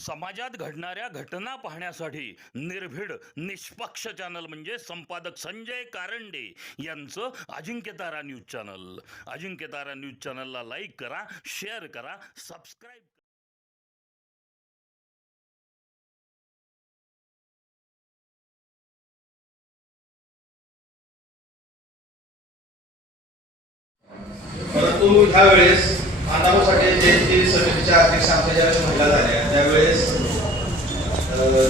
समाजात घडणाऱ्या घटना पाहण्यासाठी निर्भीड निष्पक्ष चॅनल म्हणजे संपादक संजय कारंडे यांचं Ajinkyatara news channel. Ajinkyatara news चॅनलला लाईक करा, शेअर करा, सबस्क्राईब. परंतु ह्या वेळेस अण्णाभाऊसाठी जयंती समितीच्या अध्यक्ष आमच्या ज्यावेळेस महिला झाल्या त्यावेळेस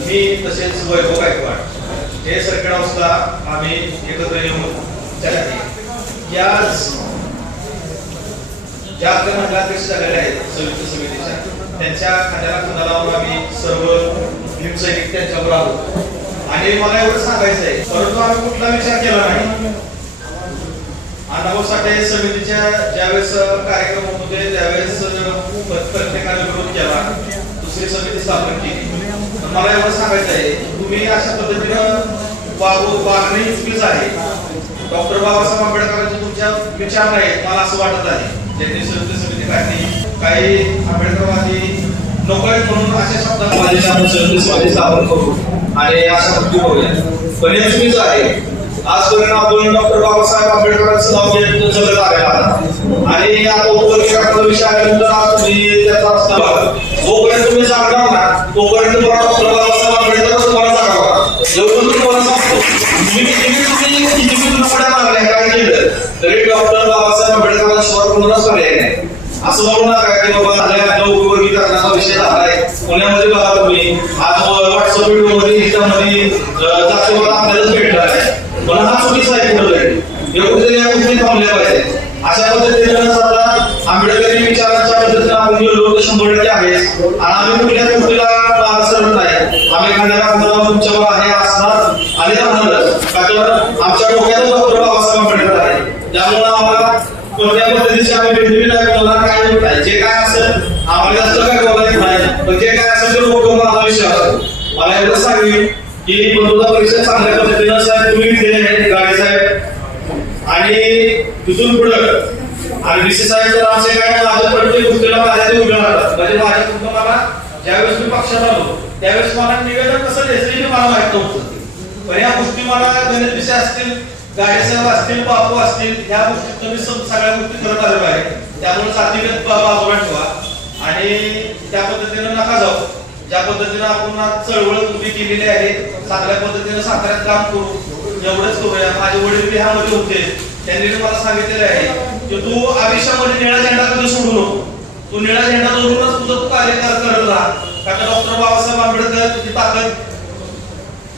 मी तसेच वैभव गायकवाड हे सर्किट हाऊसला आम्ही एकत्र येऊन या ज्या आपल्या महिला अध्यक्ष झालेल्या आहेत संयुक्त समितीच्या त्यांच्या खांद्याला खांदा लावून आम्ही सर्व भीमसैनिक त्यांच्यावर आहोत. आणि मला एवढं सांगायचं आहे, परंतु आम्ही कुठला विचार केला नाही. अण्णाभाऊ साठे समितीच्या ज्यावेळेस कार्यक्रम होत होते त्यावेळेस प्रत्येकाने विरोध केला, दुसरी समिती स्थापन केली. मला एवढं सांगायचं आहे, तुम्ही अशा पद्धतीनं वागणे चुकीचं आहे. डॉक्टर बाबासाहेब आंबेडकरांचे तुमच्या विचार नाहीत मला असं वाटत आहे. ज्यांनी संयुक्त समिती काढली काही आंबेडकरवादी नको आहेत म्हणून अशा शब्दात स्थापन करू आणि अशा गोष्टी करूया, पण हे चुकीचं आहे. आजपर्यंत आपण डॉक्टर बाबासाहेब आंबेडकरांचं नाव जगत आलेला आणि आता उपवर्गीकरणाचा विषय आल्यानंतर आज तुम्ही त्याचा जोपर्यंत तुम्ही जागणार ना तोपर्यंत डॉक्टर बाबासाहेब आंबेडकर तुम्हाला जागावा. जेवढं तुम्हाला सांगतो काय केलं तरी डॉक्टर बाबासाहेब आंबेडकरांशिवाय कोणालाच पर्याय नाही. असं म्हणू नका की बाबा उपवर्गीकरणाचा विषय झालाय पुण्यामध्ये बघा तुम्ही आज व्हॉट्सअप व्हिडिओ मध्ये जातीवाद आपल्यालाच भेटणार आहे. पण हा चुकीचा आहे. एवढं तरी या गोष्टी थांबल्या पाहिजे. अशा पद्धतीने आंबेडकरी विचारांच्या पद्धतीने आपण गेलो तर 100% आहे आणि आम्ही कुठल्या गोष्टीला सरळ नाही. आम्ही खांद्याला तुमच्यावर आहे असणार आणि राहणारच. कारण आमच्या डोक्यात डॉक्टर बाबासाहेब आंबेडकर आहे. त्यामुळे आम्हाला कोणत्या पद्धतीचे आम्ही भेटली नाही बोलणार काय नाही. जे काय असेल आम्हाला जास्त काय बोलायचं नाही, पण जे काय असेल ते लोक माझा विषय असतो. मला एवढं सांगेल की बंधुता परीक्षा चांगल्या पद्धतीनं साहेब तुम्ही दिले आहेत गाडी साहेब आणि तिथून पुढं आणि बीसी साहेब तर आमचे काय माझ्या प्रत्येक गोष्टीला माझ्या उभे राहतात. म्हणजे माझ्या कुटुंबाला ज्यावेळेस मी पक्षात आलो त्यावेळेस मला निवेदन कसं द्यायचं हे मला माहित नव्हतं. पण या गोष्टी मला गणेश विषय असतील, गाडे साहेब असतील, बापू असतील, ह्या गोष्टी तुम्ही सगळ्या गोष्टी करत आलेलो आहे. त्यामुळे जातीभेद बाजूला ठेवा आणि त्या पद्धतीने नका जाऊ. ज्या पद्धतीने आपण चळवळ उभी केलेली आहे चांगल्या पद्धतीने साताऱ्यात काम करू एवढंच करूया. माझे वडील बिहारमध्ये होते, त्यांनी मला सांगितलेले आहे की तू आयुष्यामध्ये निळा झेंडा कधी सोडू नको. तू निळा झेंडा धरूनच तुझं कार्य करत राहा. कारण डॉक्टर बाबासाहेब आंबेडकर ताकद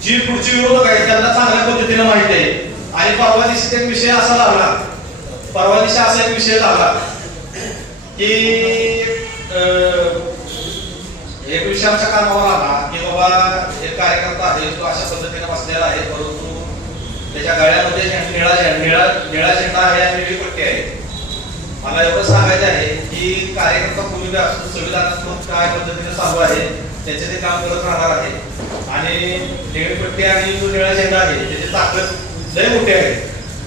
जी पुढची विरोधक आहे त्यांना चांगल्या पद्धतीने माहिती आहे. आणि परवा दिवशी एक विषय असा लागला, परवा दिवशी असा एक विषय लागला की एक विषय आमच्या कामावर आला की बाबा एक कार्यकर्ता आहे तो अशा पद्धतीने बसलेला आहे, परंतु त्याच्या गळ्यामध्ये निळा झेंडा आहे आणि निळी पट्टी आहे. मला एवढं सांगायचं आहे की कार्यकर्ता पूर्वी संविधानात्मक काय पद्धतीने चालू आहे त्याचे ते काम करत राहणार आहे. आणि निळी पट्टी आणि जो निळा झेंडा आहे त्याची ताकद लय मोठी आहे.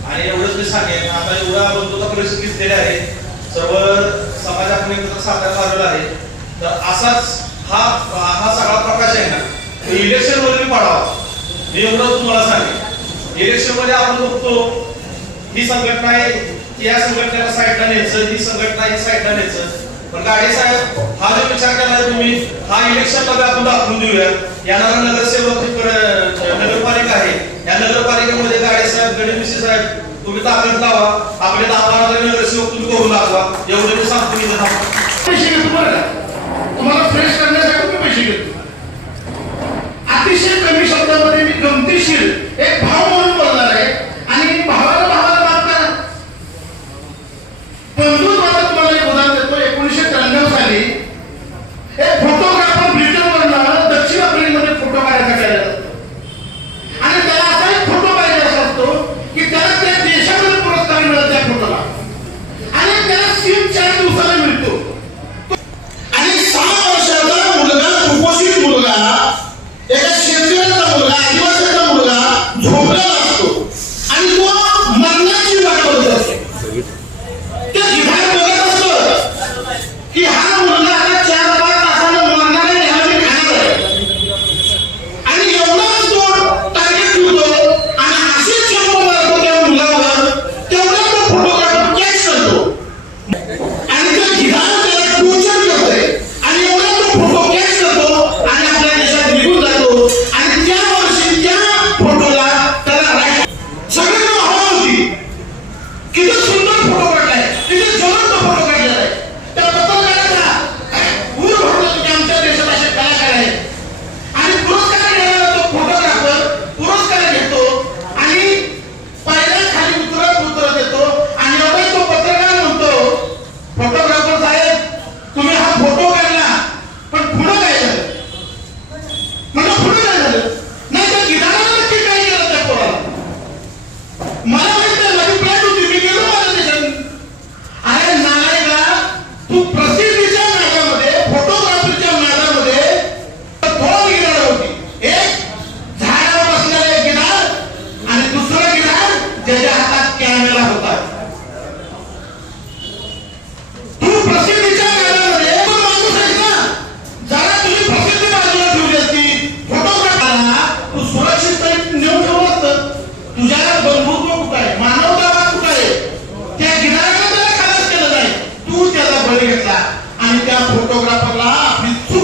आणि एवढंच मी सांगेन, आता एवढा बंधुता परिस्थिती दिलेली आहे, सर्व समाज आपण एकत्र साकारण्यात आलेला आहे. तर असाच हा सगळा प्रकाश आहे ना इलेक्शन मध्ये पाडावा. मी एवढं तुम्हाला सांगेन, इलेक्शन मध्ये आपण बघतो ही संघटना आहे की या संघटनेला साईडला न्यायचं, ही संघटना ही साईडला न्यायचं. पण गाडे साहेब हा जो विचार केला तुम्ही हा इलेक्शनला आपण दाखवून देऊया. येणारा नगरसेवक नगरपालिका आहे, या नगरपालिकेमध्ये गाडे साहेब गणेश साहेब तुम्ही ताकद लावा, आपले 10-12 नगरसेवक तुम्ही करून दाखवा. एवढे मी सांगतो. तुम्हाला फ्रेश करण्यासाठी मी पैसे घेतो. अतिशय कमी शब्दामध्ये मी गमतीशीर एक भाव म्हणून बोलणार आहे आणि भावाला माफ करा. बंधुत्वाला तुम्हाला एक उदाहरण देतो. 1993 साली एक फोटोग्राफर ब्रिटनवरनं दक्षिण आफ्रिकेमध्ये फोटो काढायचा केला जातो आणि त्याला असा एक फोटो पाहिजे असा असतो की त्याला त्या देशामध्ये पुरस्कार मिळत त्या फोटोला आणि त्याला 3-4 दिवसाला मिळतो.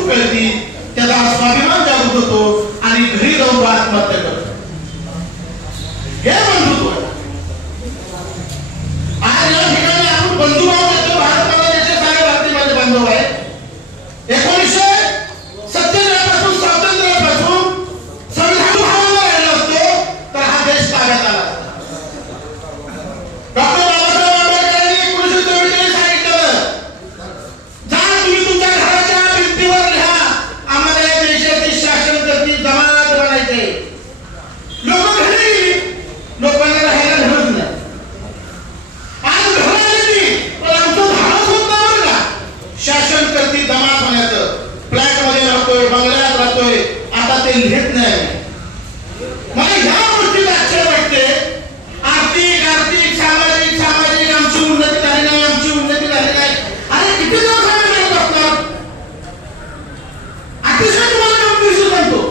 चूक कळती, त्याचा स्वाभिमान जागृत होतो आणि घरी जाऊन तो आत्महत्या करतो. हे बंधुत्व आहे. आज या ठिकाणी आपण बंधुभाव देतो. भारत माझा देश, सारे भारतीय माझे बांधव आहे. 1947 पासून स्वातंत्र्यापासून संविधान भावाला राहिला असतो तर हा देश ताब्यात आला असता. डॉक्टर बाबासाहेब आंबेडकरांनी 1944 सांगितलं, जा तुम्ही तुमच्या घराच्या भिंतीवर लिहा, आम्हाला या देशाची शासन करती जमात बनायचे. लोक घरी गेली, लोकांना राहायला घरच नाही. आज घर आली पण आमचं धाडस होत नाही बरं का शासन करती जमात होण्याचं. फ्लॅट मध्ये राहतोय, बंगल्यात राहतोय, आता ते लिहित नाही. मला ह्या गोष्टीला आश्चर्य वाटते. आर्थिक सामाजिक आमची उन्नती झाली नाही, आमची उन्नती झाली नाही. अरे किती दिवस आम्ही म्हणत असणार. अतिशय तुम्हाला गंभीर सांगतो,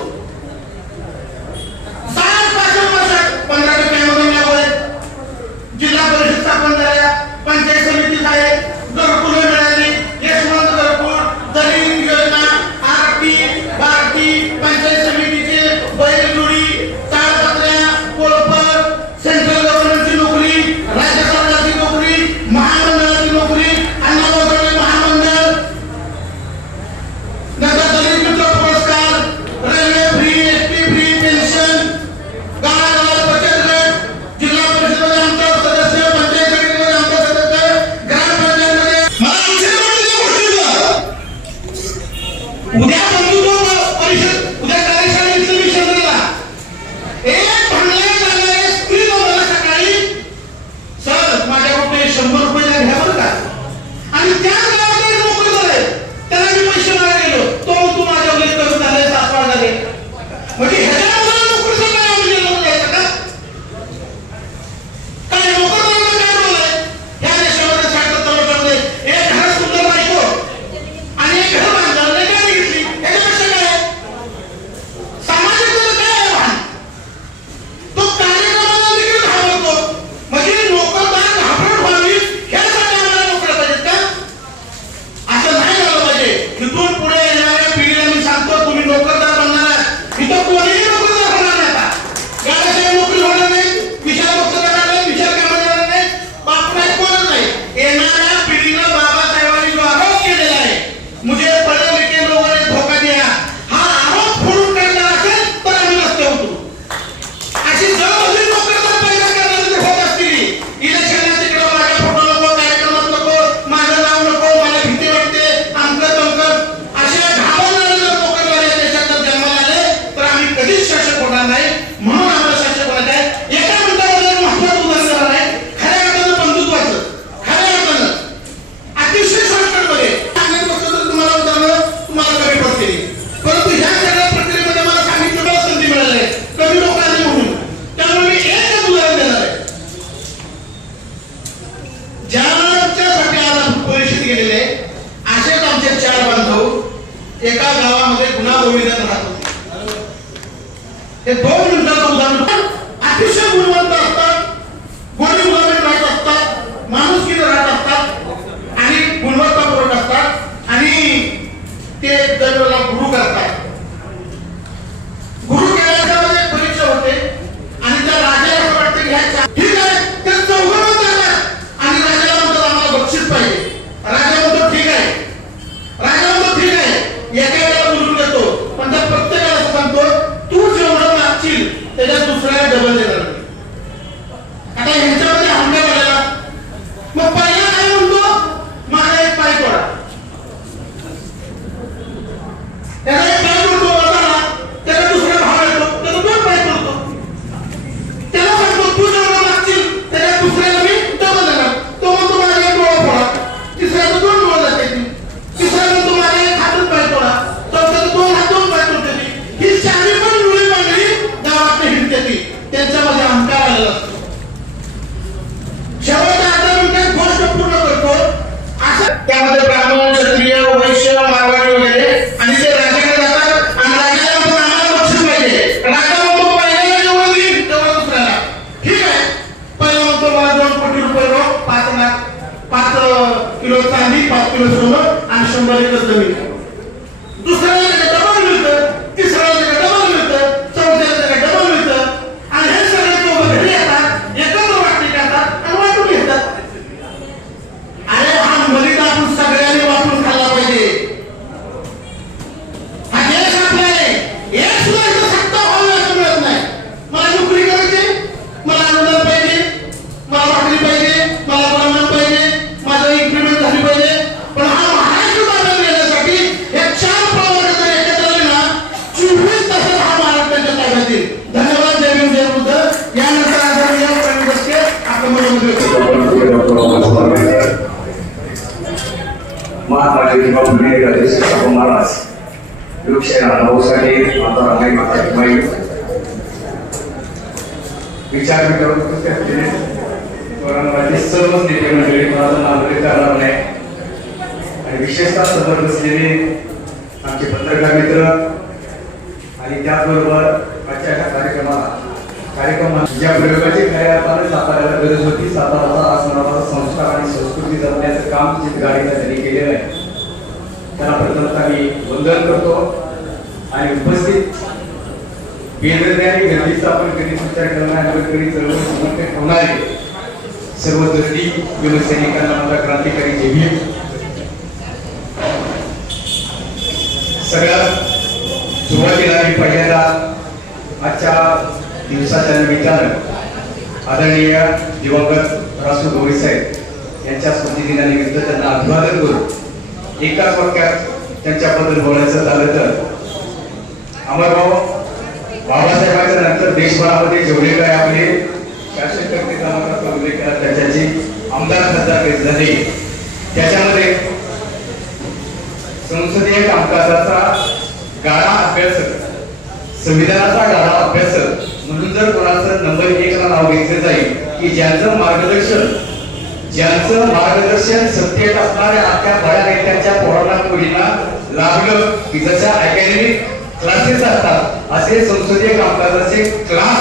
60-65 वर्षात 15% यामुळे जिल्हा परिषद स्थापन झाल्या, पंचायत समिती झाले, घरकुलं मिळाली, यशवंत घरकुल, दलित योजना, आरटी बारटी, पंचायत समितीचे बैलजोडी, ताळपत्र्या, कोळपर, सेंट्रल गव्हर्नमेंटची नोकरी, राज्य सरकारची नोकरी, महामंडळाची नोकरी, अण्णाभाऊ महामंडळ, नंतर दलित मित्र पुरस्कार, railway free, ST free, pension, गावागावात बचत गट, जिल्हा परिषदेमध्ये आमचा सदस्य, पंचायत समितीमध्ये आमचा सदस्य, ग्रामपंचायतमध्ये. मला उशीर वाटतो त्या गोष्टीला. उद्या बंधुत्व परिषद, उद्या कार्यशाळेतील विषयाला एक भांडल्या जाणारे स्त्री मला सकाळी, सर माझ्याकडे 100 रुपये घ्या बरं का. आणि त्या गावात एक नोकरी झाले, त्याला मी पैसे मागायला गेलो, तो तू माझ्याकडे कमी झाले, 7 झाले. म्हणजे ह्याच्या नोकरीचं काय म्हणजे लोक द्यायचं का? काय नोकरदारांना काय रोल आहे ह्या देशामध्ये? 60-70 वर्षामध्ये एक घर सुंदर बायको आणि एक घर बांधलं नाही गाडी घेतली, याच्यापेक्षा काय आहे? सामाजिक काय आहे भान? तो कार्यक्रमाला देखील घाबरतो. म्हणजे नोकरदार घाबरट व्हावी यासाठी आम्हाला नोकऱ्या पाहिजेत का? असं नाही झालं पाहिजे. इथून पुढे येणाऱ्या पिढीला मी सांगतो, तुम्ही नोकरदार बनणार आहात. इथं कोणीही नोकरदार होणार नाही. आता गाड्याशिवाय नोकरी होणार नाही, विशाल नोकरी देणार नाही, विशाल कामं देणार नाही, बाप नाही, कोणच नाही. येणाऱ्या पिढीला बाबासाहेबांनी जो आरोप केलेला आहे, मुझे पढ़े लिखे लोगों ने धोखा दिया, हा आरोप फोडून काढला असेल तर आम्ही रस्ते होतो. अशी जवळजवळ नोकरदार पैदा करणारे जर होत असतील, इलेक्शनला तिकडं माझ्या फोटो नको, कार्यक्रमात नको, माझं नाव नको, मला भीती वाटते, आमचं तमकं, अशा घाबरणारे जर नोकरदार या देशात जर जन्माला आले तर आम्ही कधीच शासक होणार नाही. म्हणून आम्हाला शासक व्हायचं आहे. एका मिनिटामध्ये महत्वाचं उदाहरण देणार आहे, खऱ्या अर्थानं बंधुत्वाचं, खऱ्या अर्थानं अतिशय शॉर्टकटमध्ये सांगत बसलो तर तुम्हाला उदाहरणं तुम्हाला कमी पडतील. परंतु ह्या सगळ्या प्रक्रियेमध्ये मला सांगितलं मला संधी मिळाली आहे, कमी लोक आले म्हणून. त्यामुळे मी एकच उदाहरण देणार आहे. ज्याच्यासाठी आज आपण परिषद गेलेले असेच आमचे 4 बांधव एका गावामध्ये गुन्हा गोविंदात राहत होते. हे 2 मिनिटाचं उदाहरण. अतिशय गुणवंत असतात, गोडी गुलाबीत राहत असतात, माणुसकीने राहत असतात आणि गुणवत्तापूर्वक असतात आणि ते दरवेळेला गुरु करतात. गुरु केल्याच्यामध्ये परीक्षा होते आणि त्या राजाला असं वाटतं की ह्या ठीक आहे, ते 4 जातात आणि राजाला म्हणतात आम्हाला बक्षीस पाहिजे. राजा म्हणतो ठीक आहे, राजा म्हणतो ठीक आहे, एका वेळेला बोलून देतो, पण त्या प्रत्येकाला सांगतो तू जेवढं मागशील त्याच्यात दुसऱ्याला डबल देणार. आता ह्यांच्यामध्ये हंगा झालेला, मग पहिला काय म्हणतो, माझा एक पाय तोडा. त्याला एक पाय तोडतो वळताना, त्याला दुसरा भाव येतो, त्याचा 2 पाय तोडतो. त्याला सांगतो तू जेवढं मागशील त्याच्यात दुसऱ्याला मी डबल देणार. तो म्हणतो माझा एक डोळा फोडा, तिसऱ्याचा 2 डोळा जाते, तिसरा म्हणतो माझा एक हातच पाय तोडा, चौथ्याचा 2 हात 2 पाय तोडते. ही 4 पण मुली मंडळी गावात हिंडते. पुणे राजेश शाहू महाराज लोकशाही राधाभाऊसाठी माता रामाई माता हिमाई विचार करत सर्वच नेते मंडळी माझं नागरिक करणार नाही आणि विशेषतः समोर बसलेले आमचे पत्रकार मित्र आणि त्याचबरोबर आजच्या कार्यक्रमात ज्या प्रयोगाची खऱ्या अर्थाने साताऱ्याला गरज होती, साताराचा आसनाचा संस्कार आणि संस्कृती जपण्याचं काम जितगाडीला त्यांनी केलेलं आहे, त्यांना प्रथमतः मी वंदन करतो आणि उपस्थित बेदर्दी गर्दीचा आपण कधी विचार करणार आंबेडकरी चळवळ समर्थ ठेवणारे सर्व दर्दी युवसैनिकांना माझा क्रांतिकारी जय भीम. सगळ्यात सुरुवातीला मी पहिल्यांदा आजच्या दिवसाच्या निमित्तानं आदरणीय दिवंगत रासू गवळी साहेब यांच्या स्मृतिदिनानिमित्त त्यांना अभिवादन करून एकाच वाक्यात त्यांच्याबद्दल बोलायचं झालं तर अमरभाऊ बाबासाहेबांच्या नंतर देशभरामध्ये जेवढे काय आपले शासनकर्ते क्रमांकाचा उल्लेख केला त्याच्याची आमदार खासदार झाले, त्याच्यामध्ये संसदीय कामकाजाचा गाढा अभ्यासक, संविधानाचा गाढा अभ्यासक म्हणून जर कोणाचं नंबर 1 ला नाव घेतलं जाईल की ज्यांचं मार्गदर्शन सत्तेत असणाऱ्या आपल्या बड्या नेत्यांच्या पोरांना मुलींना लाभलं की जशा अकॅडमिक क्लासेस असतात असे संसदीय कामकाजाचे क्लास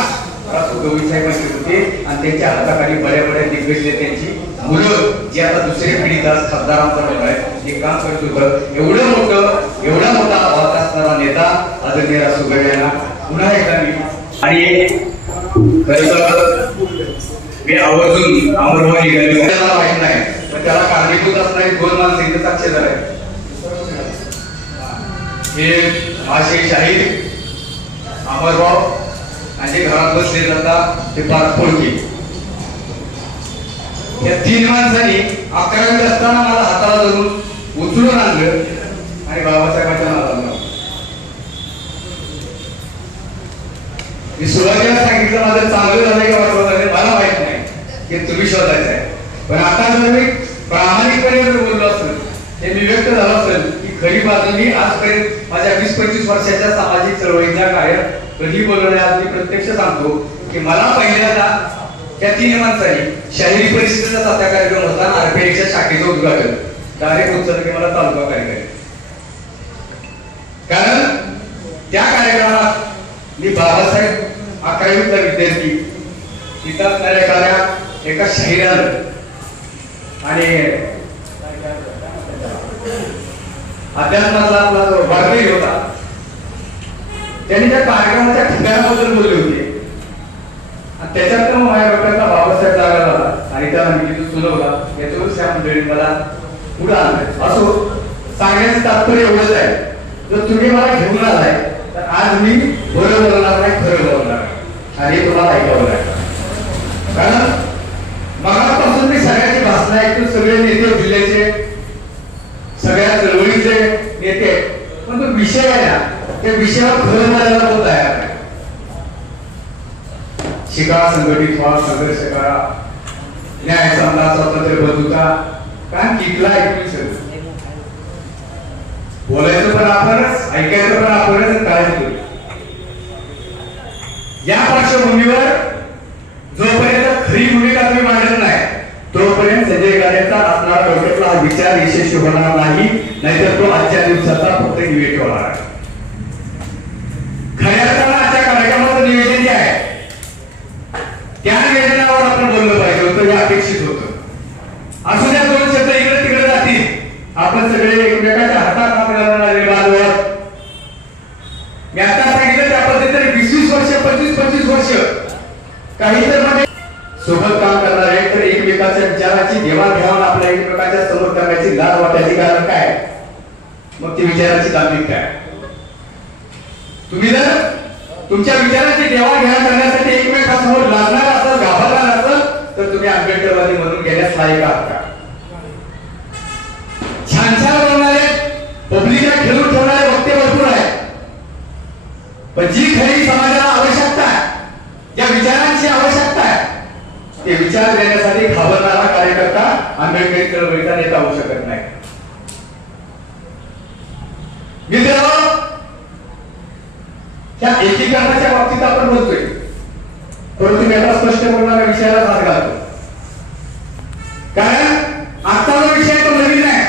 रासू गवळी साहेब होते आणि त्यांच्या हाताखाली बड्या दिग्गज नेत्यांची मुलं जी आता दुसऱ्या पिढीत आज खासदारांचा मुलं आहे हे काम करत होतं. एवढा मोठा आवाज असणारा नेता आदरणीय रासू गवळी यांना पुन्हा एकदा मी आणि मी आवर्जून अमरभाऊ निघाले त्याला माहित नाही पण त्याला कारणीभूत असणारी 2 माणसं इथे साक्षीदार आहेत. हे आशिष शाहीर अमरभाऊ आणि घरात बसले जातात ते पार पोळके. या 3 माणसांनी 11वीत असताना मला हाताला धरून उचलून आणलं आणि बाबासाहेबांच्या नावाला मी सुरुवातीला सांगितलं माझं चांगलं झालं की वाईट झालं मला माहित नाही की तुम्ही शोधायचं आहे, पण आता जर मी प्रामाणिकपणे जर बोललो असेल हे मी व्यक्त झालो असेल की खरी बाजू मी आजपर्यंत माझ्या 20-25 वर्षाच्या सामाजिक चळवळीच्या कार्यात कधी बोललो नाही. आज मी प्रत्यक्ष सांगतो की मला पहिल्यांदा त्या 3 माणसांनी शाहिरी परिषदेचा साधा कार्यक्रम होता आरपीआयच्या शाखेचं उद्घाटन डायरेक्ट उचललं की मला तालुका कार्यक्रम, कारण त्या कार्यक्रमात मी बाबासाहेब 11वीतला विद्यार्थी तिथं असणाऱ्या एका शाहिरानं आणि अध्यात्माचा आपला जो वारकरी होता त्यांनी त्या कार्यक्रमाच्या ठिकाणाबद्दल बोलले होते आणि त्याच्यात माझ्या डोक्यातला बाबासाहेब जागा झाला आणि त्याला मी तिथून सुनावला याच्यावर त्या मंडळी मला पुढे आणलं. असो सांगण्याचं तात्पर्य एवढंच आहे, जर तुम्ही मला घेऊन आलाय तर आज मी बरं बोलणार नाही खरं बोलणार आणि तुम्हाला ऐकावं लागतं. कारण मगापासून मी सगळ्यांची भाषणं ऐकतो, सगळे नेते जिल्ह्याचे सगळ्या चळवळीचे नेते, पण तो विषय आहे ना त्या विषयावर खरं बोलायला तो तयार आहे. शिका, संघटित व्हा, संघर्ष करा, न्याय समजा स्वातंत्र्य बंधुता, कारण कितला ऐकून बोलायचं पण आपणच, ऐकायचं पण आपणच, करायचं. या पार्श्वभूमीवर जोपर्यंत खरी भूमिका तुम्ही मांडत नाही तोपर्यंत संजय गाड्यांचा असणारा डोक्यातला हा विचार यशस्वी होणार नाही, नाहीतर तो आजच्या दिवसाचा फक्त निवेदन होणार आहे. खऱ्या अर्थानं आजच्या कार्यक्रमाचं निवेदन जे आहे त्या निवेदनावर आपण बोललं पाहिजे होतं, हे अपेक्षित होतं. असू द्या 2 शब्द इकडे तिकडे जातील, आपण सगळे एकमेकाच्या हातात आपल्याला बांधवर. मी आता सांगितलं त्या पद्धतीने 20-20 वर्ष 25-25 वर्ष काही तर मध्ये सोबत काम करणारे तर एकमेकाच्या विचाराची देवाणघेवाण आपल्या एकमेकाच्या समोर करण्याची लाज वाटायची कारण काय, मग ती विचाराची दांभिकता आहे. तुम्ही जर तुमच्या विचाराची देवाणघेवाण करण्यासाठी एकमेकांसमोर लाजणार असाल, घाबरणार असाल तर तुम्ही आंबेडकरवादी म्हणून घेण्यास लायक आहात का? छान छान बोलणारे, पब्लिकला खेळून ठेवणारे वक्ते भरपूर आहेत, पण जी खरी समाजाला आवश्यकता आहे, ज्या विचारांची आवश्यकता आहे ते विचार देण्यासाठी घाबरणारा कार्यकर्ता आंबेडकरी चळवळीचा नेता होऊ शकत नाही. मित्रांनो, त्या एकीकरणाच्या बाबतीत आपण बोलतोय, परंतु मी आता स्पष्ट बोलणाऱ्या विषयाला हात घालतो. कारण आता जो विषय तो नवीन आहे.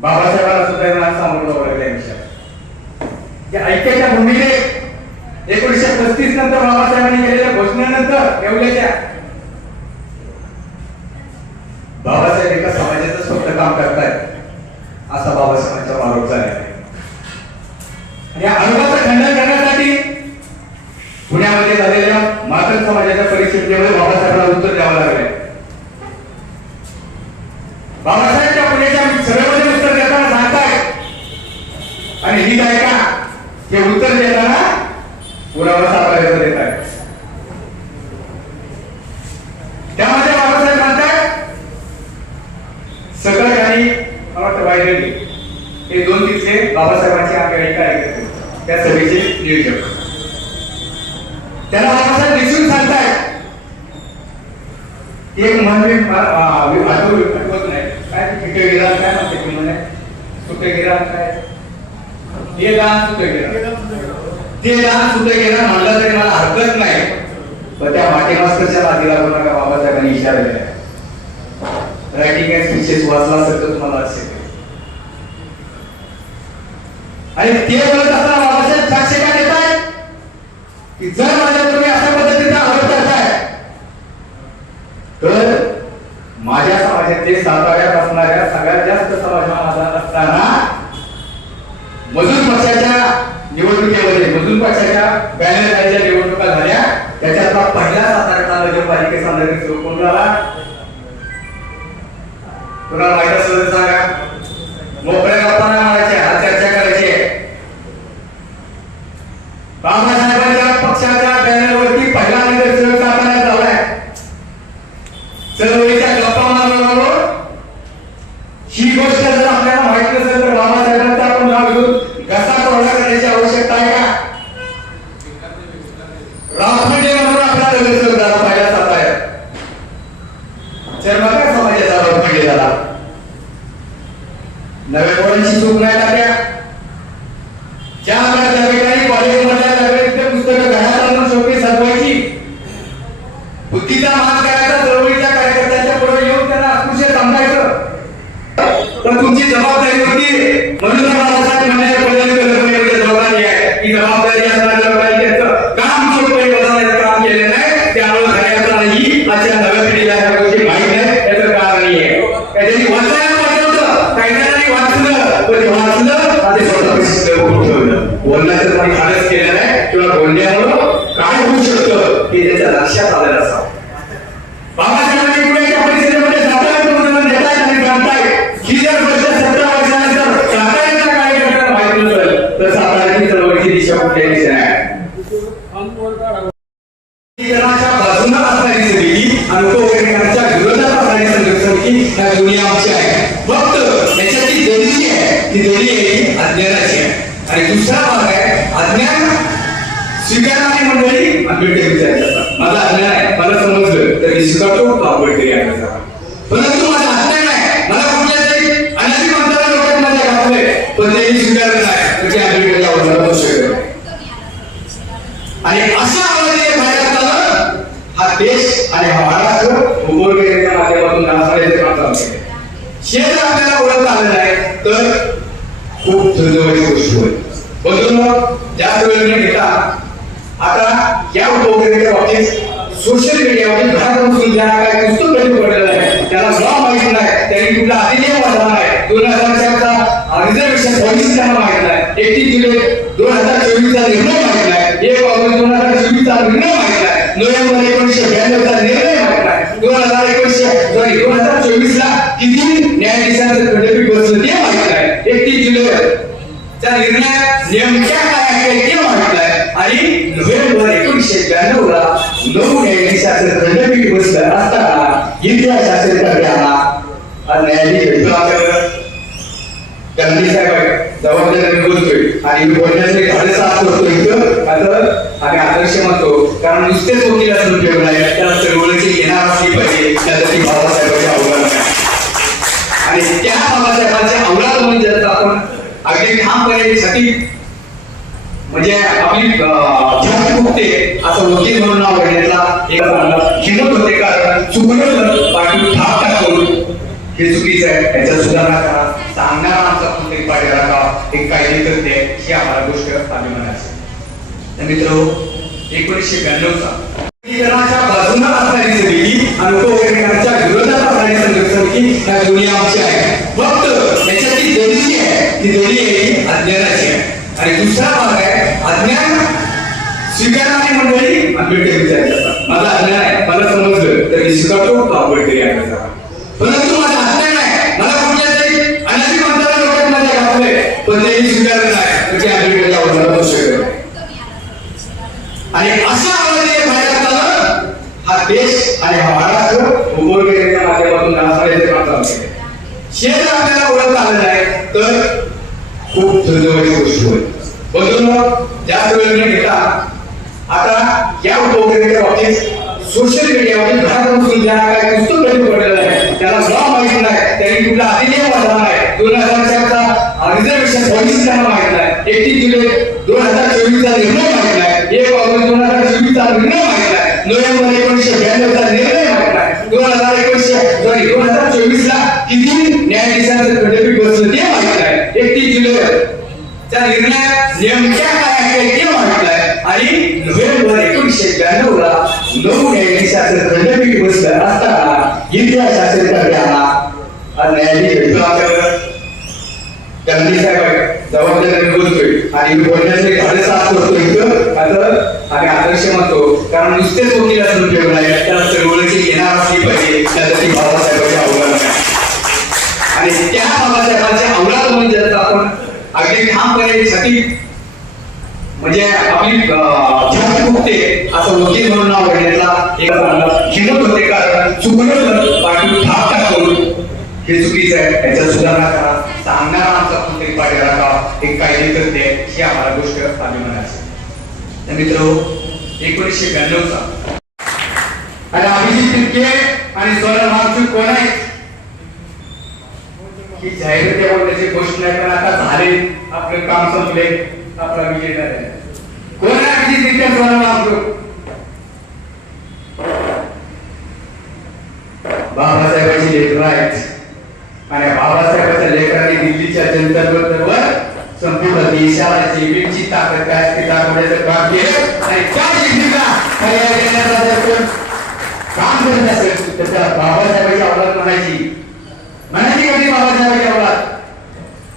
बाबासाहेबांना सुद्धा आज सामोरं जावं लागलं या विषयाला. त्या ऐक्याच्या भूमीने 1935 नंतर बाबासाहेबांनी केलेल्या घोषणेनंतर ठेवल्याच्या बाबासाहेब एका समाजाचं स्वप्न काम करतायत असा बाबासाहेबांचा आरोप झालेला आहे. आणि या आरोपाचं खंडन करण्यासाठी पुण्यामध्ये झालेल्या मातंग समाजाच्या परिषदेमध्ये बाबासाहेबांना उत्तर द्यावं लागले. बाबासाहेबच्या पुण्याच्या सभेमध्ये उत्तर देताना सांगतायत आणि ही ऐका हे उत्तर देताना पुरावा सापडायचं देत आहे. त्यामध्ये बाबासाहेब म्हणतात सगळं काही वाहिलेली हे 2 तिथले बाबासाहेबांचे आकडे कार्यकर्ते त्या सभेचे नियोजक. त्याला बाबासाहेब दिसून सांगतायत एक म्हणजे आठवत नाही काय तिथे गेला काय म्हणते की म्हणे कुठे गेला काय हे लहान सुद्धा गेला ते लहान सुद्धा गेला म्हणलं तरी मला हरकत नाही. पण त्या मास्टरच्या नादी लागू नका बाबासाहेबांनी इशारा दिला. रायटिंग अँड स्पीचेस वाचला असेल तर तुम्हाला असेल. आणि ते बोलत असताना बाबासाहेब साक्ष का देत आहेत की जर माझ्या तुम्ही अशा पद्धतीचा आरोप करताय तर माझ्या समाजातले साताऱ्यात असणाऱ्या सगळ्यात जास्त समाज असताना मजूर पक्षाच्या निवडणुकीमध्ये मजूर पक्षाच्या बॅनर निवडणुका झाल्या त्याच्यातला पहिला सातारा नगरपालिकेचा नगरसेवक कोण झाला कुणाला माहित असेल सांगा. मोकळ्या गप्पा नाही मारायच्या, चर्चा करायची. बाबासाहेबांच्या पक्षाच्या बॅनरवरती पहिला नगरसेवक साताऱ्यात झालाय. चळवळीच्या गप्पा मारल्याबरोबर ही गोष्ट जर आपल्याला माहित नसेल तर बाबासाहेबांचा आपण नाव घेऊन घसा कोरडा करण्याची आवश्यकता आहे का? रामखंडे म्हणून आपला नगरसेवक झाला पहिला साताऱ्यात. चर्मकार समाजाचा रामखंडे झाला. नव्या पोरांची चूक नाही टाक्या. ज्या त्या ठिकाणी कॉलेजमधल्या लायब्ररीतले पुस्तकं घरात आणून शोके सजवायची, बुद्धीचा मान करायचा, चळवळीच्या कार्यकर्त्यांच्या पुढे येऊन त्यांना अस्पृश्य समजायचं. पण तुमची जबाबदारी होती म्हणून बाबासाहेब म्हणाले जबाबदारी आहे ही जबाबदारी असणाऱ्या लोकांनी त्यांचं काम सोपे बदलण्याचं काम केलं नाही. त्यामुळे घराचा नाही अशा नव्या पिढीला ह्या गोष्टी माहीत नाही. त्याचं कारण नाही आहे. त्याच्यानी वाचायला पाहिजे होतं. काही जणांनी वाचलं पण वाचलं आणि स्वतः ठेवलं. बोलण्याचं काही खालच केलं नाही किंवा बोलण्यामुळं काय होऊ शकतं हे त्याच्या लक्षात आलेलं असावं. बाबासाहेबांनी पुण्याच्या परिषदेमध्ये साताऱ्याचं उदाहरण देतायत आणि सांगतायत ही जर गोष्ट 17 वर्षानंतर साताऱ्याच्या कार्यकर्त्यांना माहित नसेल तर साताऱ्याची चळवळीची दिशा कुठल्या दिशेने आहे. बाजूला असणारी समिती आणि उपयोगकांच्या विरोधात असणारी समिती ह्या दोन्ही आमची आहे. फक्त याच्याची जोडी आहे ती जोडी आहे ती अज्ञानाची आहे. आणि दुसरा भाग आहे अज्ञान स्वीकारणारी मंडळी आंबेडकर विचारायचं. माझा अज्ञान आहे मला समजलं तर मी स्वीकारतो आंबेडकरी आहे. परंतु माझा अज्ञान आहे मला कुठल्या तरी अनेक मंत्राला लोकांना माझ्या घातले पण ते स्वीकारलं नाही तर ते आंबेडकरला आवडणार होऊ शकत. आणि अशा आवाजाने बाहेर आलं हा देश आणि हा महाराष्ट्र उपयोगाच्या माध्यमातून नाचण्याचे काम चालते. हे जर आपल्याला ओळखता आलं नाही तर खूप दुर्दैवाची गोष्ट होईल. बघून जास्त वेळ न घेता आता या उपयोगाच्या बाबतीत सोशल मीडियावर घरात बसून ज्यांना काय पुस्तक कधी पडलेलं आहे त्याला लॉ माहित नाही त्यांनी कुठला अधिनियम वाचला नाही 2004चा रिझर्वेशन पॉलिसी त्यांना माहित नाही 31 जुलै 2024चा निर्णय माहित नाही 1 ऑगस्ट 2024चा निर्णय माहित नाही नोव्हेंबर 1992चा निर्णय माहित नाही 2024ला किती न्यायाधीशांचं खंडपीठ बसलं ते माहित नाही 31 जुलैचा निर्णय नेमक्या काय आहे ते माहित नाही आणि नोव्हेंबर 1992ला 9 न्यायाधीशांचं खंडपीठ बसलं असताना इतिहासाचे आला न्यायाधीश भेटला गांधी साहेब जबाबदारी बोलतोय आणि बोलण्याचे खाडे साफ करतो इथं आता आम्ही आदर्श म्हणतो कारण नुसतेच वकील असून ठेवलं आहे त्याला चळवळीची येणार असली पाहिजे त्यासाठी बाबासाहेबांचे अवलंबन आहे आणि त्या बाबासाहेबांचे अवलंबन म्हणून ज्याचा आपण अगदी ठामपणे छाती म्हणजे आपली छाती फुगते असं वकील म्हणून नाव घेण्याचा एक हिंमत होते, कारण चुकलं पाठी ठाप टाकून हे चुकीचं आहे, त्याच्यात सुधारणा करा, सांगणारा आमचा कोणतरी पाठी राखा, एक कायदे करते ही आम्हाला गोष्ट अभिमानाची. तर मित्र 1992चा विधानाच्या बाजूला असणारी समिती आणि उपविधानाच्या विरोधात असणारी समिती ह्या दोन्ही आमची आहे. फक्त याच्यात ती जोडी आहे, ती जोडी आहे ती अज्ञानाची आहे. आणि दुसरा भाग आहे अज्ञान स्वीकारणारी मंडळी आंबेडकर विचारायचं. माझं अज्ञान आहे, मला समजलं तर मी स्वीकारतो तो आंबेडकरी आहे. परंतु माझं अज्ञान आहे, मला कुठल्या तरी अनादी मंत्राला लोकांत माझ्या घातलंय, पण ते स्वीकारलं नाही तर ते आंबेडकरच्या आवाजाला बसू शकत नाही. आणि अशा आवाजाने बाहेर असताना हा देश आणि हा महाराष्ट्र उपवर्गाच्या माध्यमातून नाचण्याचे काम चालू आहे. शेत आपल्याला ओळखता आलं नाही तर खूप दुर्दैवाची गोष्ट होईल. बंधूंनो, जास्त वेळ न घेता आता या उपवर्गाच्या बाबतीत सोशल मीडियावरील घरात बसून ज्यांना काय पुस्तक कधी पडलेलं आहे त्याला नाव माहिती नाही, त्यांनी कुठला अधिनियम वाचला नाही, 2004चा रिझर्वेशन पॉलिसी त्यांना माहित नाही, 31 जुलै 2024चा निर्णय माहित नाही, 1 ऑगस्ट 2024चा निर्णय माहित नाही, नोव्हेंबर 1992चा निर्णय माहित नाही, 2024 ला किती न्यायाधीशांचं खंडपीठ बसलं ते माहित नाही, 31 जुलैचा निर्णय नेमक्या काय आहे ते माहित नाही, आणि नोव्हेंबर 1992 ला 9 न्यायाधीशांचं खंडपीठ बसलं असताना इतिहासाचे आला न्यायाधीश भेटलो आमच्याकडे. गांधी साहेब जबाबदारी बोलतोय आणि बोलण्याचे झाडे साफ करतोय इथं आता आम्ही आदर्श म्हणतो, कारण नुसतेच वकील असून ठेवलं आहे, त्याला चळवळीची येणार असली पाहिजे, त्यासाठी बाबासाहेबांचे अवलंबन आहे. आणि त्या बाबासाहेबांचे अवलाद म्हणून ज्याचा आपण अगदी ठामपणे छाती म्हणजे आपली छाती फुगते असं वकील म्हणून नाव घेण्याचा एक हिंमत होते, कारण चुकलं पाठी ठाप टाकून हे चुकीचं आहे, त्याच्यात सुधारणा करा, सांगणारा आमचा कोणतरी पाठी राखा, एक कायदे करते ही आम्हाला गोष्ट अभिमानाची. तर मित्र 1992चा आणि अभिजित तिरके आणि सोनल मागचूक कोण आहे ही जाहिरात त्याची गोष्ट नाही, पण आता झाले, आपलं काम संपले, आपला विजय झाला. कोण आहे अभिजित तिरके, सोनल मागचूक? बाबासाहेबांची लेकर आहेत आणि बाबासाहेबांच्या लेकरांनी दिल्लीच्या जंतरमंतरवर संपूर्ण देशाला जेबीची ताकद काय असते दाखवण्याचं काम केलं. आणि त्या जेबीला पर्याय देण्याचा जर कोण काम करत असेल तर त्या बाबासाहेबांची अवलाद म्हणायची कधी बाबासाहेबांची अवलाद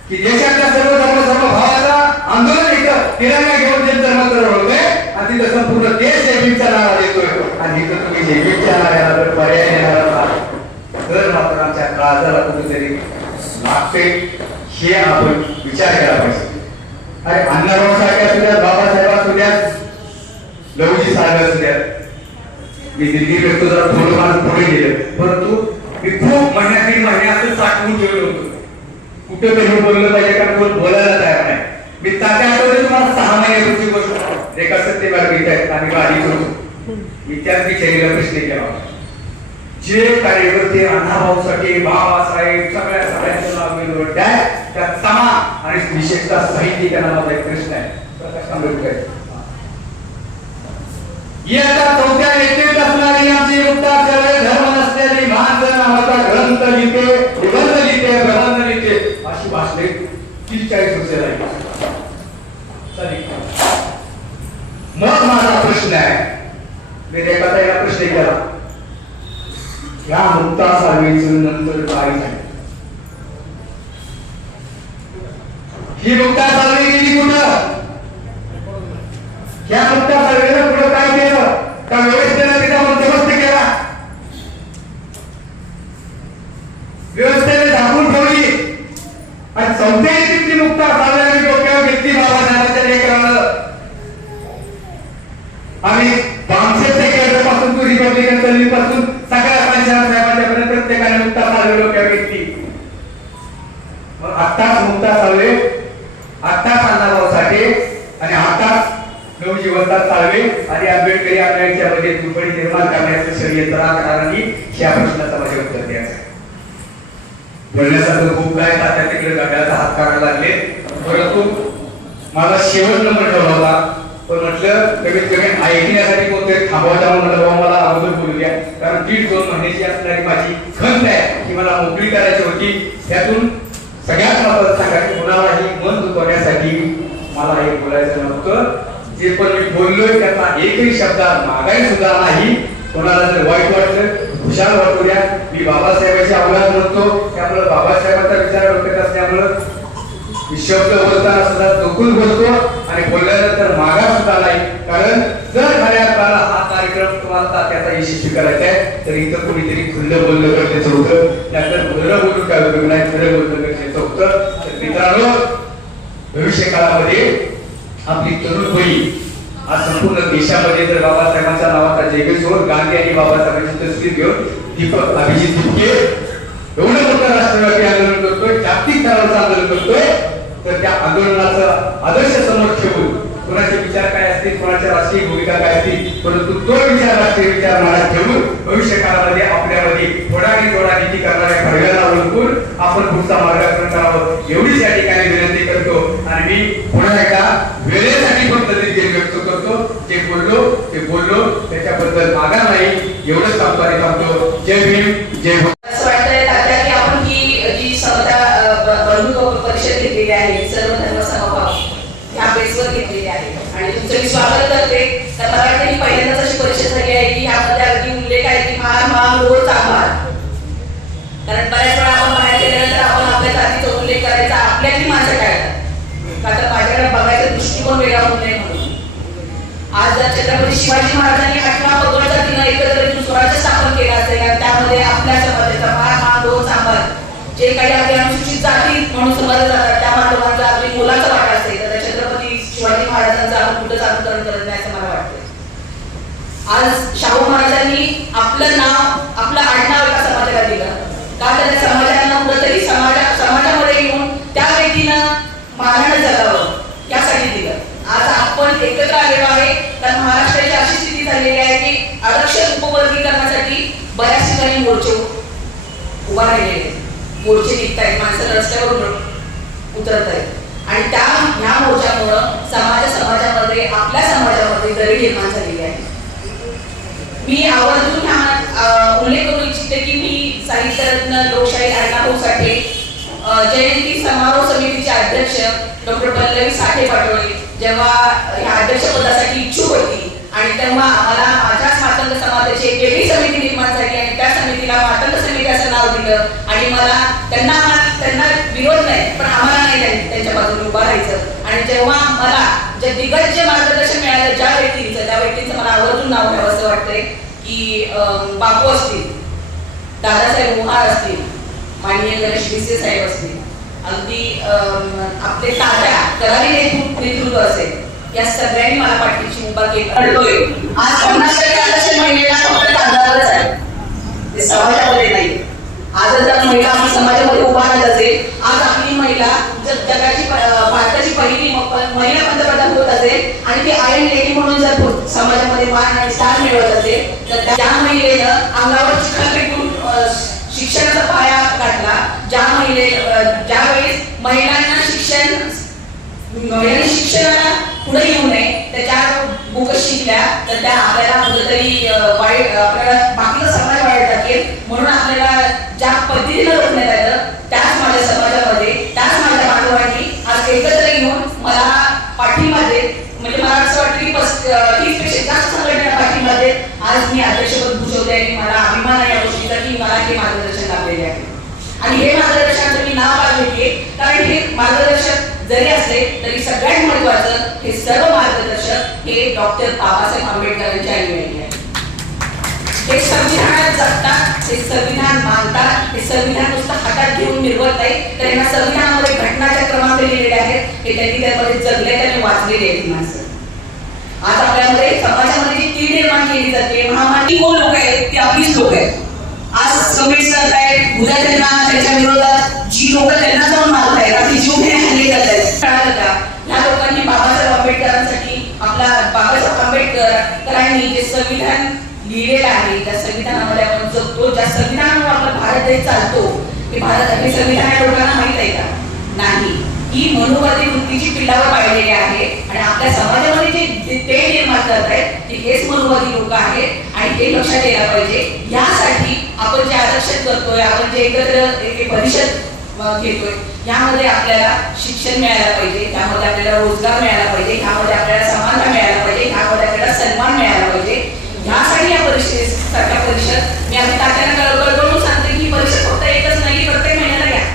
की देशातल्या सर्व धर्म सर्व भावाचा आंदोलन इथं तिरंगा घेऊन जंतरमंतरवर होतोय आणि तिथं संपूर्ण देश जेबीच्या नावाला येतोय आणि इथं तुम्ही जेबीच्या नावाला पर्याय देणार तर मात्र आमच्या काळजाला कुठेतरी लागते, हे आपण विचार केला पाहिजे. अरे अण्णाराव साहेब असू द्यात, बाबासाहेब असू द्यात, लवजी साहेब असू द्यात, मी दिल्ली व्यक्तो जरा थोडंफार पुढे गेलं, परंतु मी खूप महिन्यातील महिने असं साठवून ठेवलं होतं, कुठं तरी बोललं पाहिजे, कारण कोण बोलायला तयार नाही. मी तात्या आठवते तुम्हाला 6 महिन्यापूर्वीची गोष्ट एका सत्यवार घेत आहेत आणि गाडी करतो, मी त्याच बिचारीला प्रश्न केला होता. जे कार्यकर्ते अण्णाभाऊसाठी बाबासाहेब सगळ्यांचं नाव घेऊन त्यात समान आणि विशेषतः साहित्यिकांना माझा एक प्रश्न आहे, प्रकाश आंबेडकर इयत्ता 4थ्या येथील असणारी आमची मुक्ता चळवळ धर्म नसलेली माणसं नावाचा ग्रंथ लिहिते, निबंध लिहिते, प्रबंध लिहिते, अशी भाषणे 30-40 वर्ष झाली. मग माझा प्रश्न आहे, मी रेखाताईला प्रश्न केला, या मुक्ता साळवेचं नंतर काय झालं? ही मुक्ता साळवे गेली कुठं? या मुक्ता साळवेनं पुढे काय केलं? का व्यवस्थेनं तिचा बंदोबस्त केला, व्यवस्थेने झाकून ठेवली आणि 4थ्या येथील मुक्ता साळवे डोक्यावर घेतली बाबासाहेबांच्या लेकरानं. आम्ही 500 केंद्रापासून टू रिपब्लिकन चळवळीपासून सगळ्या साहेबांच्या पर्यंत प्रत्येकाने मुक्ता साळवे डोक्यावर घेतली. मग आत्ताच मुक्ता साळवे, आत्ताच अण्णाभाऊ साठे आणि आत्ताच नवजीवनदास साळवे आणि आंबेडकरी आपल्या याच्यामध्ये दुपडी निर्माण करण्याचं षडयंत्र राजकारणी या प्रश्नाचं माझे उत्तर द्यायचं. बोलण्यासारखं खूप काय तात्या तिकडे गड्याचा हात काढायला लागले. परंतु माझा शेवट नंबर ठरला होता, पण म्हटलं कमीत कमी ऐकण्यासाठी कोणतरी थांबवायला म्हटलं बाबा मला अगोदर बोलू द्या, कारण 1.5-2 महिन्याची असणारी माझी खंत आहे की मला मोकळी करायची होती. त्यातून सगळ्यात महत्त्वाचं सांगायचं, कुणालाही मन दुखवण्यासाठी मला हे बोलायचं नव्हतं. जे पण मी बोललोय त्याचा एकही शब्द मागायला सुद्धा नाही. कोणाला जर वाईट वाटलं खुशाल वाटू द्या. मी बाबासाहेबांची औलाद म्हणतो, त्यामुळे बाबासाहेबांचा विचार व्यक्त असल्यामुळं मी शब्द बोलताना सुद्धा चुकून बोलतो आणि बोलल्यानंतर मागा सुद्धा नाही. कारण जर खऱ्या अर्थाला हा कार्यक्रम तुम्हाला त्याचा यशस्वी करायचा आहे तर इथं कोणीतरी खुल्लं बोलणं गरजेचं होतं. त्यानंतर खरं बोलून काय उपयोग नाही, खरं बोलणं गरजेचं होतं. तर मित्रांनो, भविष्य काळामध्ये आपली तरुण पिढी आज संपूर्ण देशामध्ये जर बाबासाहेबांच्या नावाचा जयघोष होऊन गांधी आणि बाबासाहेबांची तस्वीर घेऊन दीपक अभिजित दिपके एवढं मोठं राष्ट्रव्यापी आंदोलन करतोय, जागतिक स्तरावरचं आंदोलन करतोय, तर त्या आंदोलनाचा आदर्श समोर ठेवून कोणाचे विचार काय असतील, कोणाच्या राष्ट्रीय भूमिका काय असतील, परंतु तो विचार राष्ट्रीय विचार मनात ठेवून भविष्य काळामध्ये आपल्यामध्ये थोडा नीती करणाऱ्या घडव्याला ओळखून आपण पुढचा मार्गदर्शन करावं एवढीच या ठिकाणी विनंती करतो. आणि मी पुन्हा एकदा वेळेसाठी फक्त ते व्यक्त करतो, जे बोललो त्याच्याबद्दल मागा नाही एवढंच सांगतो आणि थांबतो. जय भीम, जय भीम. असं वाटतंय तात्या की आपण जी समता बंधुत्व परिषद घेतलेली आहे, सर्व धर्म समभाव ह्या बेसवर घेतलेली आहे आणि तुमचं मी स्वागत करते. तर मला वाटतं ही पहिल्यांदाच अशी परिषद झाली आहे की ह्यामध्ये अगदी उल्लेख आहे की महान रोज आभार. कारण बऱ्याच वेळा आपण बाहेर गेल्यानंतर आपण आपल्या जातीचा उल्लेख करायचा, आपल्यातली माणसं काय का तर माझ्याकडे बघायचा दृष्टिकोन वेगळा होऊ नये म्हणून. आज जर छत्रपती शिवाजी महाराजांनी 8व्या पगड जातीनं एकत्र येऊन स्वराज्य स्थापन केलं असेल आणि त्यामध्ये आपल्या समाजाचा महान रोज आभार जे काही आपली अनुसूचित जाती म्हणून समजले जातात त्या मानवांचा आपली मुलाचा वाटा असेल तर छत्रपती शिवाजी महाराजांचं आपण कुठंच अनुकरण करत नाही असं मला वाटतं. आज शाहू महाराजांनी आपलं नाव, आपलं आडनाव एका समाजाला दिलं का तर त्या समाजाला कुठंतरी समाजामध्ये येऊन त्या व्यक्तीनं मानानं जगावं यासाठी दिलं. आज आपण एकत्र आलेलो आहे तर महाराष्ट्राची अशी स्थिती झालेली आहे की आरक्षण उपवर्गीकरणासाठी बऱ्याच ठिकाणी मोर्चे उभा राहिलेले, मोर्चे निघत आहेत, माणसं रस्त्यावर उतरत आहेत आणि ह्या मोर्चामुळं समाजामध्ये आपल्या समाजामध्ये दरी निर्माण झालेली आहे. मी आवर्जून उल्लेख करू इच्छिते की मी साहित्यरत्न लोकशाहीर अण्णाभाऊ साठे जयंती समारोह समितीचे अध्यक्ष डॉक्टर पल्लवी साठे पाटोळे जेव्हा ह्या अध्यक्षपदासाठी इच्छुक होती आणि तेव्हा मला माझ्याच मातंग समाजाची एक वेगळी समिती निर्माण झाली आणि त्या समितीला मातंग समिती असं नाव दिलं आणि मला त्यांना विरोध नाही पण आम्हाला नाही त्यांच्या बाजूने उभा राहायचं. आणि जेव्हा मला जे दिग्गज मार्गदर्शन मिळालं त्या व्यक्तींचं मला आवर्जून नाव घ्यावं असं वाटतंय की बापू असतील, दादासाहेब मोहार असतील, माननीय गणेश भिसे साहेब असतील, अगदी आपले तात्या करारी नेतृत्व असेल, या सगळ्यांनी मला पाठीची उभा केली. आज 50% आरक्षण महिलेला फक्त कागदावरच आहे, ते समाजामध्ये नाही. आज जर महिला आपली समाजामध्ये उभा राहत असेल, आज आपली महिला जर जगाची भारताची पहिली महिला पंतप्रधान होत असेल आणि ती आयर्न लेडी म्हणून जर समाजामध्ये मान आणि स्थान मिळवत असेल तर त्या महिलेनं अंगावर चिखल फेकून शिक्षणाचा पाया काढला. ज्यावेळेस महिलांना शिक्षणाला पुढे येऊ नये त्याच्या बुक शिकल्या तर त्या आपल्याला कुठेतरी वाईट आपल्याला बाकीचा समाज वाईट टाकेल म्हणून आपल्याला ज्या पद्धतीनं रोखण्यात आलं त्याच माझ्या समाजामध्ये त्याच माझ्या बांधवांनी आज एकत्र येऊन मला पाठीमध्ये म्हणजे मला असं वाटतं की 30पेक्षा जास्त संघटना पाठीमध्ये आज मी अध्यक्षपद भूषवते आणि मला अभिमान आहे या गोष्टीचा की मला हे मार्गदर्शन लाभलेले आहे. आणि हे मार्गदर्शनाचं मी नाव का घेते कारण हे मार्गदर्शक जरी असले तरी सगळ्यात महत्वाचं हे सर्व मार्गदर्शक हे डॉक्टर बाबासाहेब आंबेडकरांची आईवडील आहे. हे संविधानात जगतात, हे संविधान मानतात, हे संविधान नुसतं हातात घेऊन मिरवत नाही तर यांना संविधानामध्ये घटनाच्या क्रमांक लिहिलेले आहेत हे त्यांनी त्यामध्ये जगले आणि वाचलेले आहेत माणसं. आज आपल्यामध्ये समाजामध्ये जी कीड निर्माण केली जाते महामारी कोण लोक आहेत ती आपलीच लोक आहेत. आज कमेंट्स करतायत उद्या त्यांना त्याच्या विरोधात जी लोक त्यांना जाऊन मारतायत आपली जीव घेणे हल्ले करतायत कळालं का. ह्या लोकांनी बाबासाहेब आंबेडकरांसाठी आपला बाबासाहेब आंबेडकरांनी जे संविधान लिहिलेलं आहे त्या संविधानामध्ये आपण जगतो, ज्या संविधानावर आपला भारत देश चालतो हे संविधान लोकांना माहित आहे का नाही. ही मनुवादी वृत्तीची पिल्लावर पाहिलेली आहे आणि आपल्या समाजामध्ये जे ते निर्माण करत आहेत ते हेच मनुवादी लोक आहेत आणि ते लक्षात यायला पाहिजे. यासाठी आपण जे आरक्षण करतोय, आपण जे एकत्र एक परिषद घेतोय, यामध्ये आपल्याला शिक्षण मिळायला पाहिजे, त्यामध्ये आपल्याला रोजगार मिळायला पाहिजे, यामध्ये आपल्याला समानता मिळायला पाहिजे, यामध्ये आपल्याला सन्मान मिळायला पाहिजे. यासाठी या परिषदेसारख्या परिषद मी आम्ही तात्यांना कळवून सांगते की परिषद फक्त एकच नाही, प्रत्येक महिन्याला घ्या.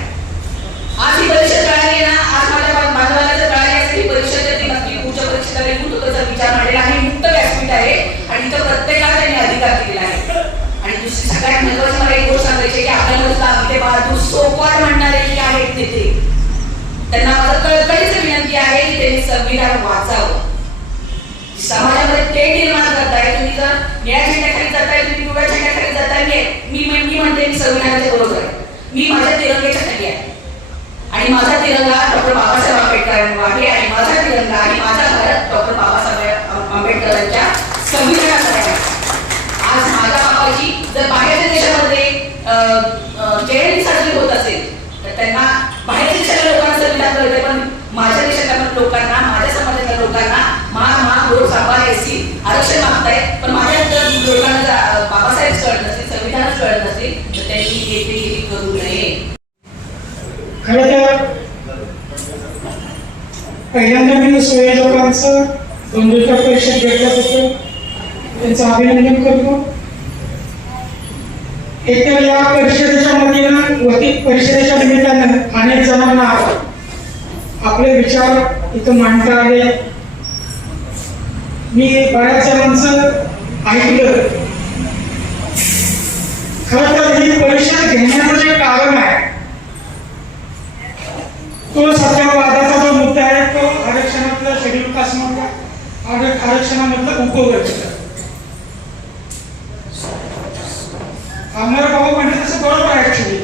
आज ही परिषद कळाली ना, आज माझ्या बांधवाला जर कळाली असेल ही परिषद ती नक्की पुढच्या परीक्षेला येऊन तो त्याचा विचार मांडलेला आहे. मुक्त व्यासपीठ आहे आणि इथं प्रत्येकाला त्यांनी अधिकार दिलेला आहे. आणि दुसरी सगळ्यात महत्वाची मला एक गोष्ट सांगायची की आपल्यामध्ये आमचे बहादूर सोपार म्हणणारे जे आहेत तिथे त्यांना माझं कळकळीची विनंती आहे की त्यांनी संविधान वाचावं. समाजामध्ये ते निर्माण करताय, तुम्ही जर निळ्या झेंड्याखाली जाताय, तुम्ही पिवळ्या झेंड्याखाली जाताय, मी म्हणते मी संविधानाच्या बरोबर आहे, मी माझ्या तिरंग्याच्या खाली आहे आणि माझा तिरंगा डॉक्टर बाबासाहेब आंबेडकरांवर आहे आणि माझा तिरंगा आणि माझा भारत डॉक्टर बाबासाहेब आंबेडकरांच्या संविधानाचा आहे. आज माझ्या बाबाजी जर बाहेरच्या देशामध्ये जयंती साजरी होत असेल तर त्यांना बाहेरच्या देशातल्या लोकांना संविधान कळते, पण माझ्या देशातल्या लोकांना, माझ्या समाजातल्या लोकांना रोज सांभाळ एसी आरक्षण मागतायत, पण माझ्या लोकांना जर बाबासाहेब कळत नसतील, संविधानच कळत नसतील तर त्यांनी हे करू नये. खरं तर पहिल्यांदा मी संयोजकांचं बंधुता परिषद घेतल्याबद्दल त्यांचं अभिनंदन करतो. एकतर या परिषदेच्या वतीनं परिषदेच्या निमित्तानं अनेक जणांना आपले विचार इथं मांडता आले. मी बऱ्याच जणांचं ऐकलं. खरं तर ही परिषद घेण्याचं जे कारण आहे तो सध्या वादाचा जो मुद्दा आहे तो आरक्षणातलं शेड्यूल कास्ट मधलं आरक्षणामधलं उपवर्गीकरण. आमदार भाऊ म्हणजे तसं बरोबर आहे. ऍक्च्युली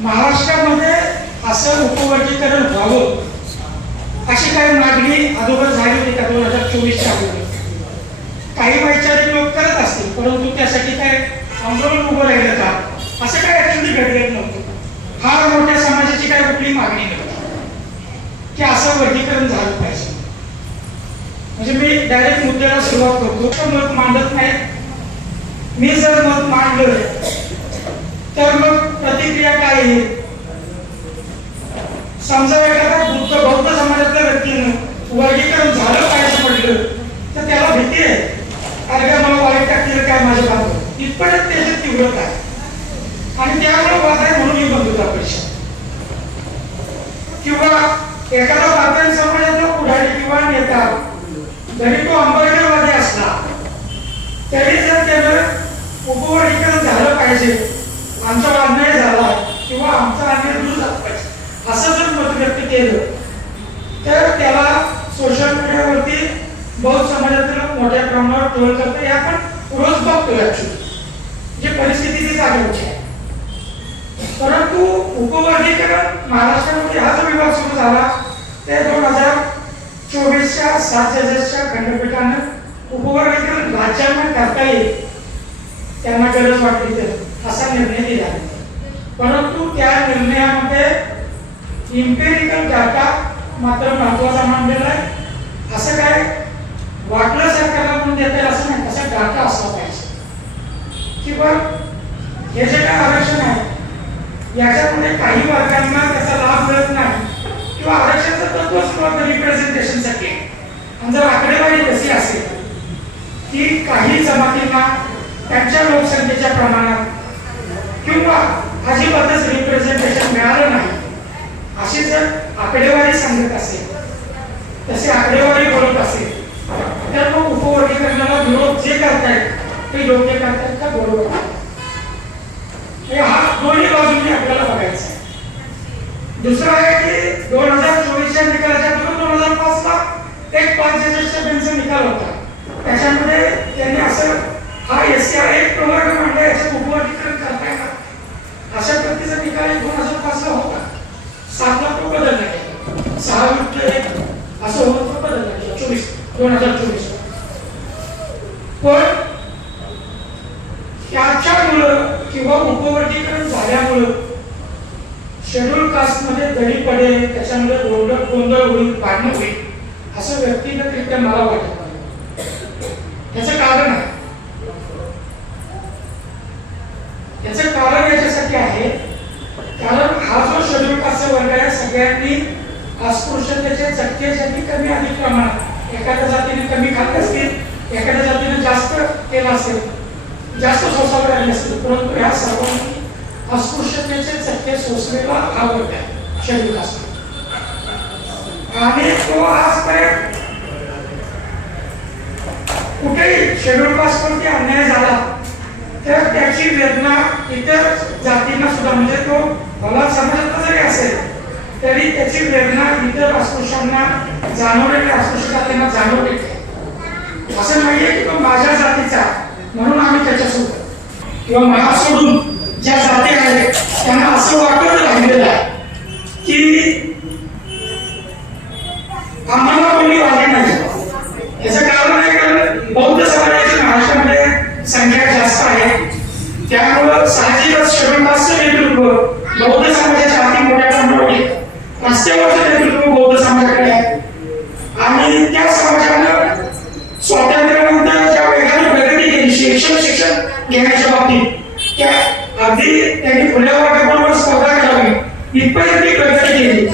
महाराष्ट्रामध्ये असं उपवर्गीकरण व्हावं अशी काही मागणी अगोदर झाली होती का 2024च्या अगोदर. काही वैचारिक लोक करत असतील, परंतु त्यासाठी काय आंदोलन उभं राहिलं का असं काय ऍक्च्युली घडलेलं नव्हतं. फार मोठ्या समाजाची काय कुठली मागणी नव्हती की असं वर्गीकरण झालं पाहिजे. म्हणजे मी डायरेक्ट मुद्द्याला सुरुवात करतो. तर मत मांडत नाही. मी जर मत मांडलं तर मग प्रतिक्रिया काय येईल? समजा एखादा बौद्ध समाजातल्या व्यक्तीनं वर्गीकरण झालं पाहिजे म्हटलं तर त्याला भीती आहे, अरे काय मला वाईट टाकतील काय माझ्या बाबत, इतपतच त्याची तीव्रता आहे आणि त्यामुळे वाद आहे. म्हणून ही बंधुता परिषद किंवा एखादा भारतीय समाजातला पुढारी किंवा नेता जरी तो आंबेडकरवादी असला तरी जर त्यानं उपवर्गीकरण झालं पाहिजे, आमचा अन्याय झाला किंवा आमचा अन्याय दूर झाला पाहिजे असं जर मत व्यक्त केलं तर त्याला सोशल मीडियावरती बौद्ध समाजातील मोठ्या प्रमाणावर ट्रोल करतं. हे आपण रोज बघतोय ऍक्च्युली, जे परिस्थिती ती जागेवरची आहे. परंतु उपवर्गीकरण महाराष्ट्रामध्ये हा जो विभाग सुरू झाला ते 2024च्या 7 जजेसच्या खंडपीठानं उपवर्गीकरण राज्यांना करता येईल त्यांना गरज वाटली तर असा निर्णय दिला. परंतु त्या निर्णयामध्ये इम्पेरिकल डाटा मात्र महत्वाचा मानलेला आहे. असं काय वाटलं सरकारला म्हणून देता येईल असं नाही, तसा डाटा असला पाहिजे किंवा हे जे काय आरक्षण आहे याच्यामध्ये काही वर्गांना त्याचा लाभ मिळत नाही किंवा आरक्षणाचं तत्वच रिप्रेझेंटेशनसाठी. आणि जर आकडेवारी कशी असेल की काही जमातींना त्यांच्या लोकसंख्येच्या प्रमाणात किंवा अजिबातच रिप्रेझेंटेशन मिळालं नाही अशी जर आकडेवारी सांगत असेल, तशी आकडेवारी बोलत असेल तर मग उपवर्गीकरणाला विरोध जे करतायत ते योग्य करतायत का बरोबर आहे? हा दोन्ही बाजूंनी आपल्याला बघायचं आहे. दुसरं आहे की 2024च्या निकालाच्या 2005ला एक 5 जजेसच्या बेंचचा निकाल होता. त्याच्यामध्ये त्यांनी असं हा एससीआर एक प्रवर्ग मांडला, याच्यात उपवर्गीकरण करता येणार अशा पद्धतीचा निकाल 2005ला होता. 7ला तो बदलला गेला, 6-1 असं होतं तो बदलला गेला 2024. पण त्याच्यामुळं किंवा उपवर्गीकरण झाल्यामुळं शेड्यूल कास्ट मध्ये दडी पडेल, त्याच्यामुळे असं व्यक्तिगतरित्या मला वाटत नाही. त्याचं कारण आहे, याचं कारण याच्यासाठी आहे कारण हा जो शेड्यूल कास्ट वर्ग आहे सगळ्यांनी अस्पृश्यतेचे चटके ज्यांनी कमी अधिक प्रमाणात एखाद्या जातीने कमी खाल्ले असतील, एखाद्या जातीने जास्त केलं असेल, जास्त सोसावे लागले असतील, परंतु ह्या सर्वांनी अस्पृश्यतेचे चटके सोसलेला हा वर्ग आहे शेड्यूल कास्ट. आणि तो आजपर्यंत कुठेही शेड्यूल कास्ट वरती अन्याय झाला तर त्याची वेदना इतर जातींना सुद्धा म्हणजे तो मला समाजातला जरी असेल तरी त्याची वेदना इतर अस्पृश्यांना जाणवलेल्या अस्पृश्य जातींना जाणवली. असं नाहीये की तो माझ्या जातीचा म्हणून आम्ही त्याच्यासोबत किंवा मला सोडून ज्या जाती आहेत त्यांना असं वाटत राहिलेलं आहे की आम्हाला कोणी वागत नाही. याचं कारण आहे कारण बौद्ध समाजाची महाराष्ट्रामध्ये संख्या जास्त आहे, त्यामुळं साहजिकच शेड्यूल कास्टचं नेतृत्व बौद्ध समाजाच्या अति मोठ्या प्रमाणात रस्त्यावरचं नेतृत्व बौद्ध समाजाकडे आहे. आणि त्या समाजानं स्वातंत्र्यानंतर ज्या वेगाने प्रगती केली शिक्षण घेण्याच्या बाबतीत त्या अगदी त्यांनी खुल्या वर्गाबरोबर स्पर्धा करावी इथपर्यंत ती प्रगती केली.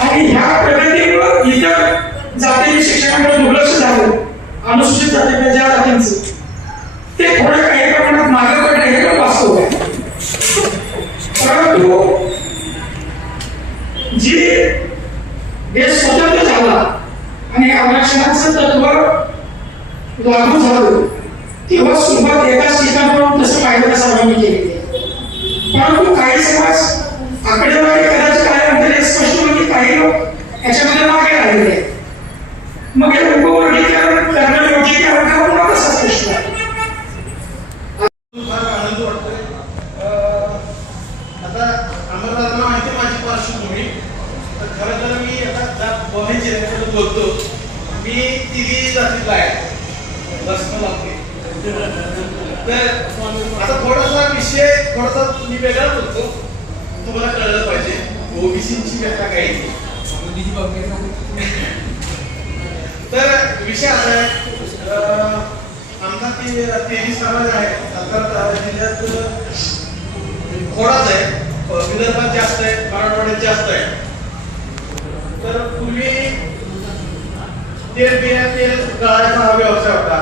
आणि ह्या प्रगतीमुळे इतर जातीच्या शिक्षणाकडे दुर्लक्ष झालं. अनुसूचित जातीच्या ज्या जातींचं ते थोडं काही प्रमाणात मागे पडले हे पण वास्तव आहे. परंतु जी देश स्वतंत्र झाला आणि आरक्षणाचं तत्व लागू झालं तेव्हा सुरुवात एकाच ठिकाणावरून तसं पाहिलं सर्वांनी केली. परंतु काही समाज आकडेवारी कदाचित कालांतराने स्पष्ट होती, काही लोक याच्यामध्ये मागे राहिलेले आहेत. मग हे उपवर्गीकरण करणं योग्य की अवघड मला कसं स्पष्ट आहे. फार आनंद वाटतोय. आता अमरनाथला माहिती माझी पार्श्वभूमी. तर खरं तर मी आता बोलायची त्याच्याबद्दल बोलतो. मी तिघी जातीतला आहे, बसणं लागते. तर आता थोडासा विषय मी वेगळा बोलतो, तुम्हाला कळलं पाहिजे ओबीसीची व्याख्या काय आहे. तर विषय असा आहे, आमचा तेली समाज आहे सातारा जिल्ह्यात थोडाच आहे, विदर्भात जास्त आहे, मराठवाड्यात जास्त आहे. तर पूर्वी तेल गाळायचा हा व्यवसाय होता,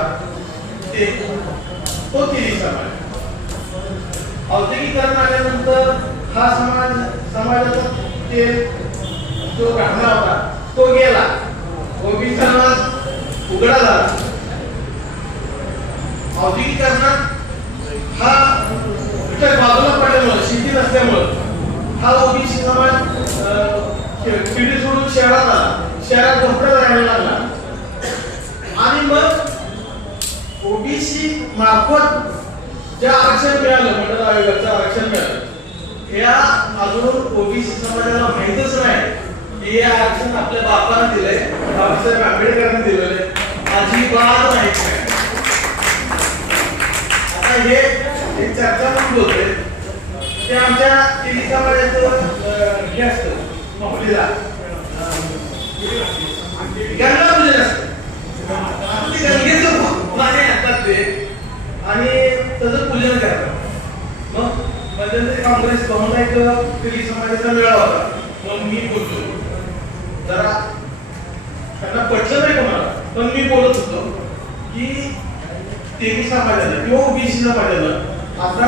तो तेली समाज. औद्योगिकरण आल्यानंतर हा समाजाचा तेल जो घातला होता तो गेला, ओबीसी समाज उघडा झाला. औद्योगिकरणात हा बाजूला पडल्यामुळे शेती नसल्यामुळे हा ओबीसी समाज पिढी सोडून शहरात आला, शहरात भरपूर राहायला लागला. आणि मग ओबीसी मार्फत जे आरक्षण मिळालं, मंडळ आयोगाचं आरक्षण मिळालं, या अजून ओबीसी समाजाला माहितच नाही की हे आरक्षण आपल्या बापाने दिलंय, बाबासाहेब आंबेडकरांनी दिलेलं आहे, अजिबात माहित नाही. आता हे चर्चा पण बोलतोय ते आमच्या तेली समाजाचं हे असतं, माहुलीला गंगा पूजन असतं. ते गंगेचं पाणी आणतात ते आणि त्याचं पूजन करतात. मग मध्यंतरी काँग्रेस भवनला एक तेली समाजाचा मेळावा होता. मग मी बोलतो, जरा त्यांना पटलं नाही कोणाला, पण मी बोलत होतो की तेली समाजाला किंवा ओबीसी समाजाला आता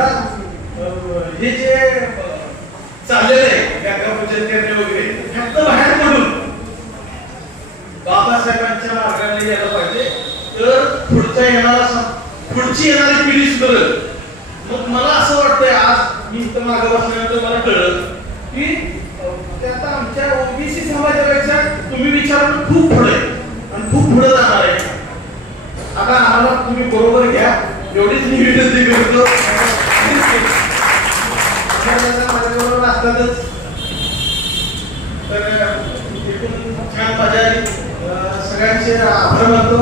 हे जे चाललेलं आहे गंगा पूजन करणे वगैरे फक्त बाहेर पडून बाबासाहेबांच्या मार्गाने यायला पाहिजे, तर पुढची येणारी पिढी सुधारेल. मग मला असं वाटतंय, आज मी इथं मागे बसल्यानंतर मला कळलं की आता आमच्या ओबीसी समाजापेक्षा तुम्ही विचारून खूप पुढे आणि खूप पुढे जाणार आहे. आता आम्हाला तुम्ही बरोबर घ्या, एवढीच मी विनंती करतो. माझ्याबरोबर असतातच तर एकूण छान मजा आली. सगळ्यांचे आभार मानतो.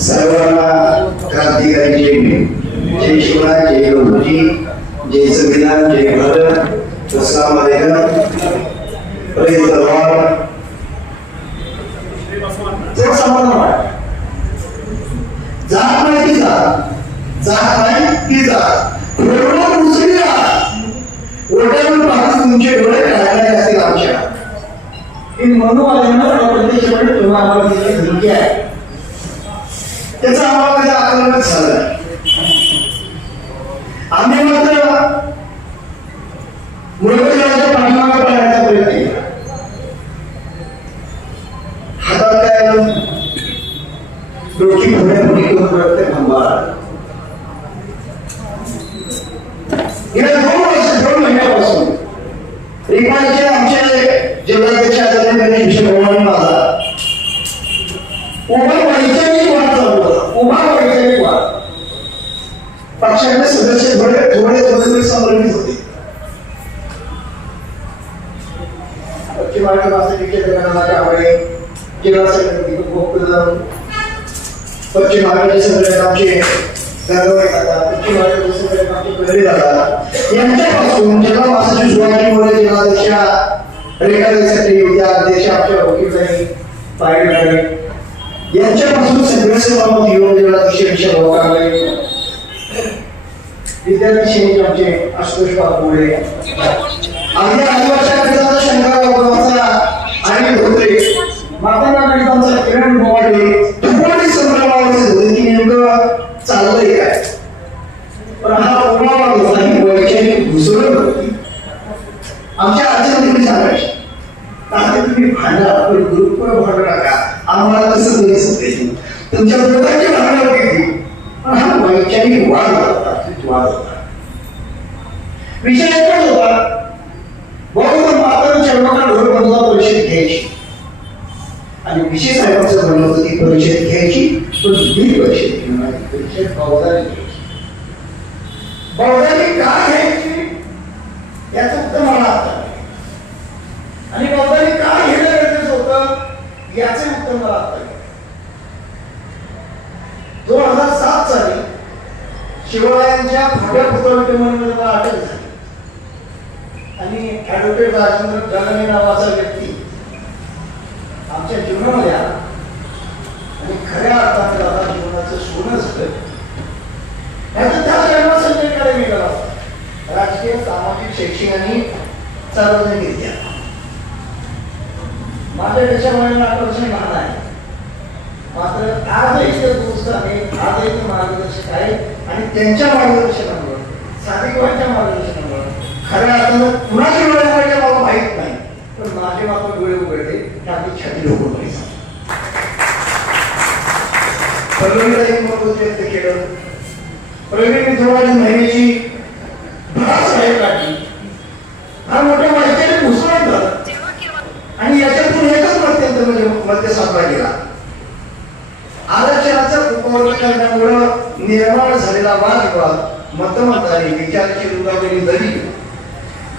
सर्वांना क्रांतिकारी जय शिवराय, जय गणपती, जय संविधान, जय भारत, अस्सलाम वालेकुम. डोळे काढणारे असतील आमच्या की मनोवाल्यांना प्रत्यक्षपणे तेव्हा आम्हाला दिलेली धमकी आहे त्याचं आम्हाला कधी आकलनच झालं नाही. आम्ही मात्र मुळगुजराच्या पाठीमागे पळण्याचा प्रयत्न केला. हातात काय आलं डोकी फोडण्यापूर्वी करून रक्त थांबवा. गेल्या 2 वर्ष 2 महिन्यापासून रिपाईचे आमचे जिल्हाध्यक्ष आचार्य विषय माझा उभा वैचारिक वाद चालू होता. उभा वैचारिक वाद पक्षाचे सदस्य थोडे संभ्रमित होते. पश्चिम महाराष्ट्र वास्तविकचे जगन्नाथ कांबळे जिल्हा समिती गोपीनाथ पश्चिम महाराष्ट्राचे सगळे आमचे दादा पश्चिम महाराष्ट्राचे सगळे आमचे पहिले दादा यांच्यापासून जिल्हा वासाची सुरुवातीमुळे जिल्हाध्यक्षा रेखादेसाठी उद्या अध्यक्ष आमच्या वकीलताई पायगडे यांच्यापासून सगळे सभापती योग जिल्हाध्यक्ष विषय कांबळे विद्यार्थी सैनिक आमचे आशुतोष बाबुळे आमच्या आदिवासी शंकररावांचा आणि धोत्रे माता गणितांचा किरण बोवाडे तुकोडी संभ्रमावरचे धोरण की नेमकं चाललंय काय. पण हा ओबामा होता ही वैचारिक घुसळण होती. आमच्या आजच्या तुम्ही सांगायची आता तुम्ही भांडा पण ग्रुपवर भांडू नका आम्हाला तसं नाही समजायचं तुमच्या दोघांची भांडणं घेतली. पण हा वैचारिक वाद होता. विषय एकच होता बौद्ध मातांच्या लोकांना ढोल बंधुता परिषद घ्यायची आणि विशेष साहेबांचं म्हणणं होतं ती परिषद घ्यायची पण ही परिषद बौद्धाने घ्यायची. बौद्धाने का घ्यायची याचं उत्तर मला आता नाही आणि बौद्धाने का घेणं गरजेचं होतं याचे उत्तर मला आता नाही. 2007 साली शिवरायांच्या भव्य पुतळा मला अटक झाली आणि ऍडव्होकेट राजेंद्र गगने नावाचा व्यक्ती आमच्या जीवनामध्ये आला आणि खऱ्या अर्थाने दादा जीवनाचं सोनं झालं. याचं त्या जन्मसंजयकडे वेगळा होता. राजकीय सामाजिक शैक्षणिक आणि सार्वजनिकरित्या माझ्यापेक्षा वयाने 8 वर्ष लहान आहे. मात्र आजही ते दोस्त आहेत आजही ते मार्गदर्शक आहेत आणि त्यांच्या मार्गदर्शनामुळे साधिकवांच्या मार्गदर्शनामुळे खऱ्या अर्थानं कुणाची डोळे उघडले मला माहित नाही पण माझे मात्र डोळे उघडले की आपली छाती ढोकून पाहिजे. प्रवीणला एक मत व्यक्त केलं. प्रवीण थोड्या महिन्याची भरास बाहेर काढली. हा मोठ्या वैचारिक घुसळण झालं आणि याच्यातून एकच मध्य साधला गेला. आरक्षणाचा उपवर्ग करण्यामुळं निर्माण झालेला वादविवाद मतमतारी विचाराची रुंदावलेली दरी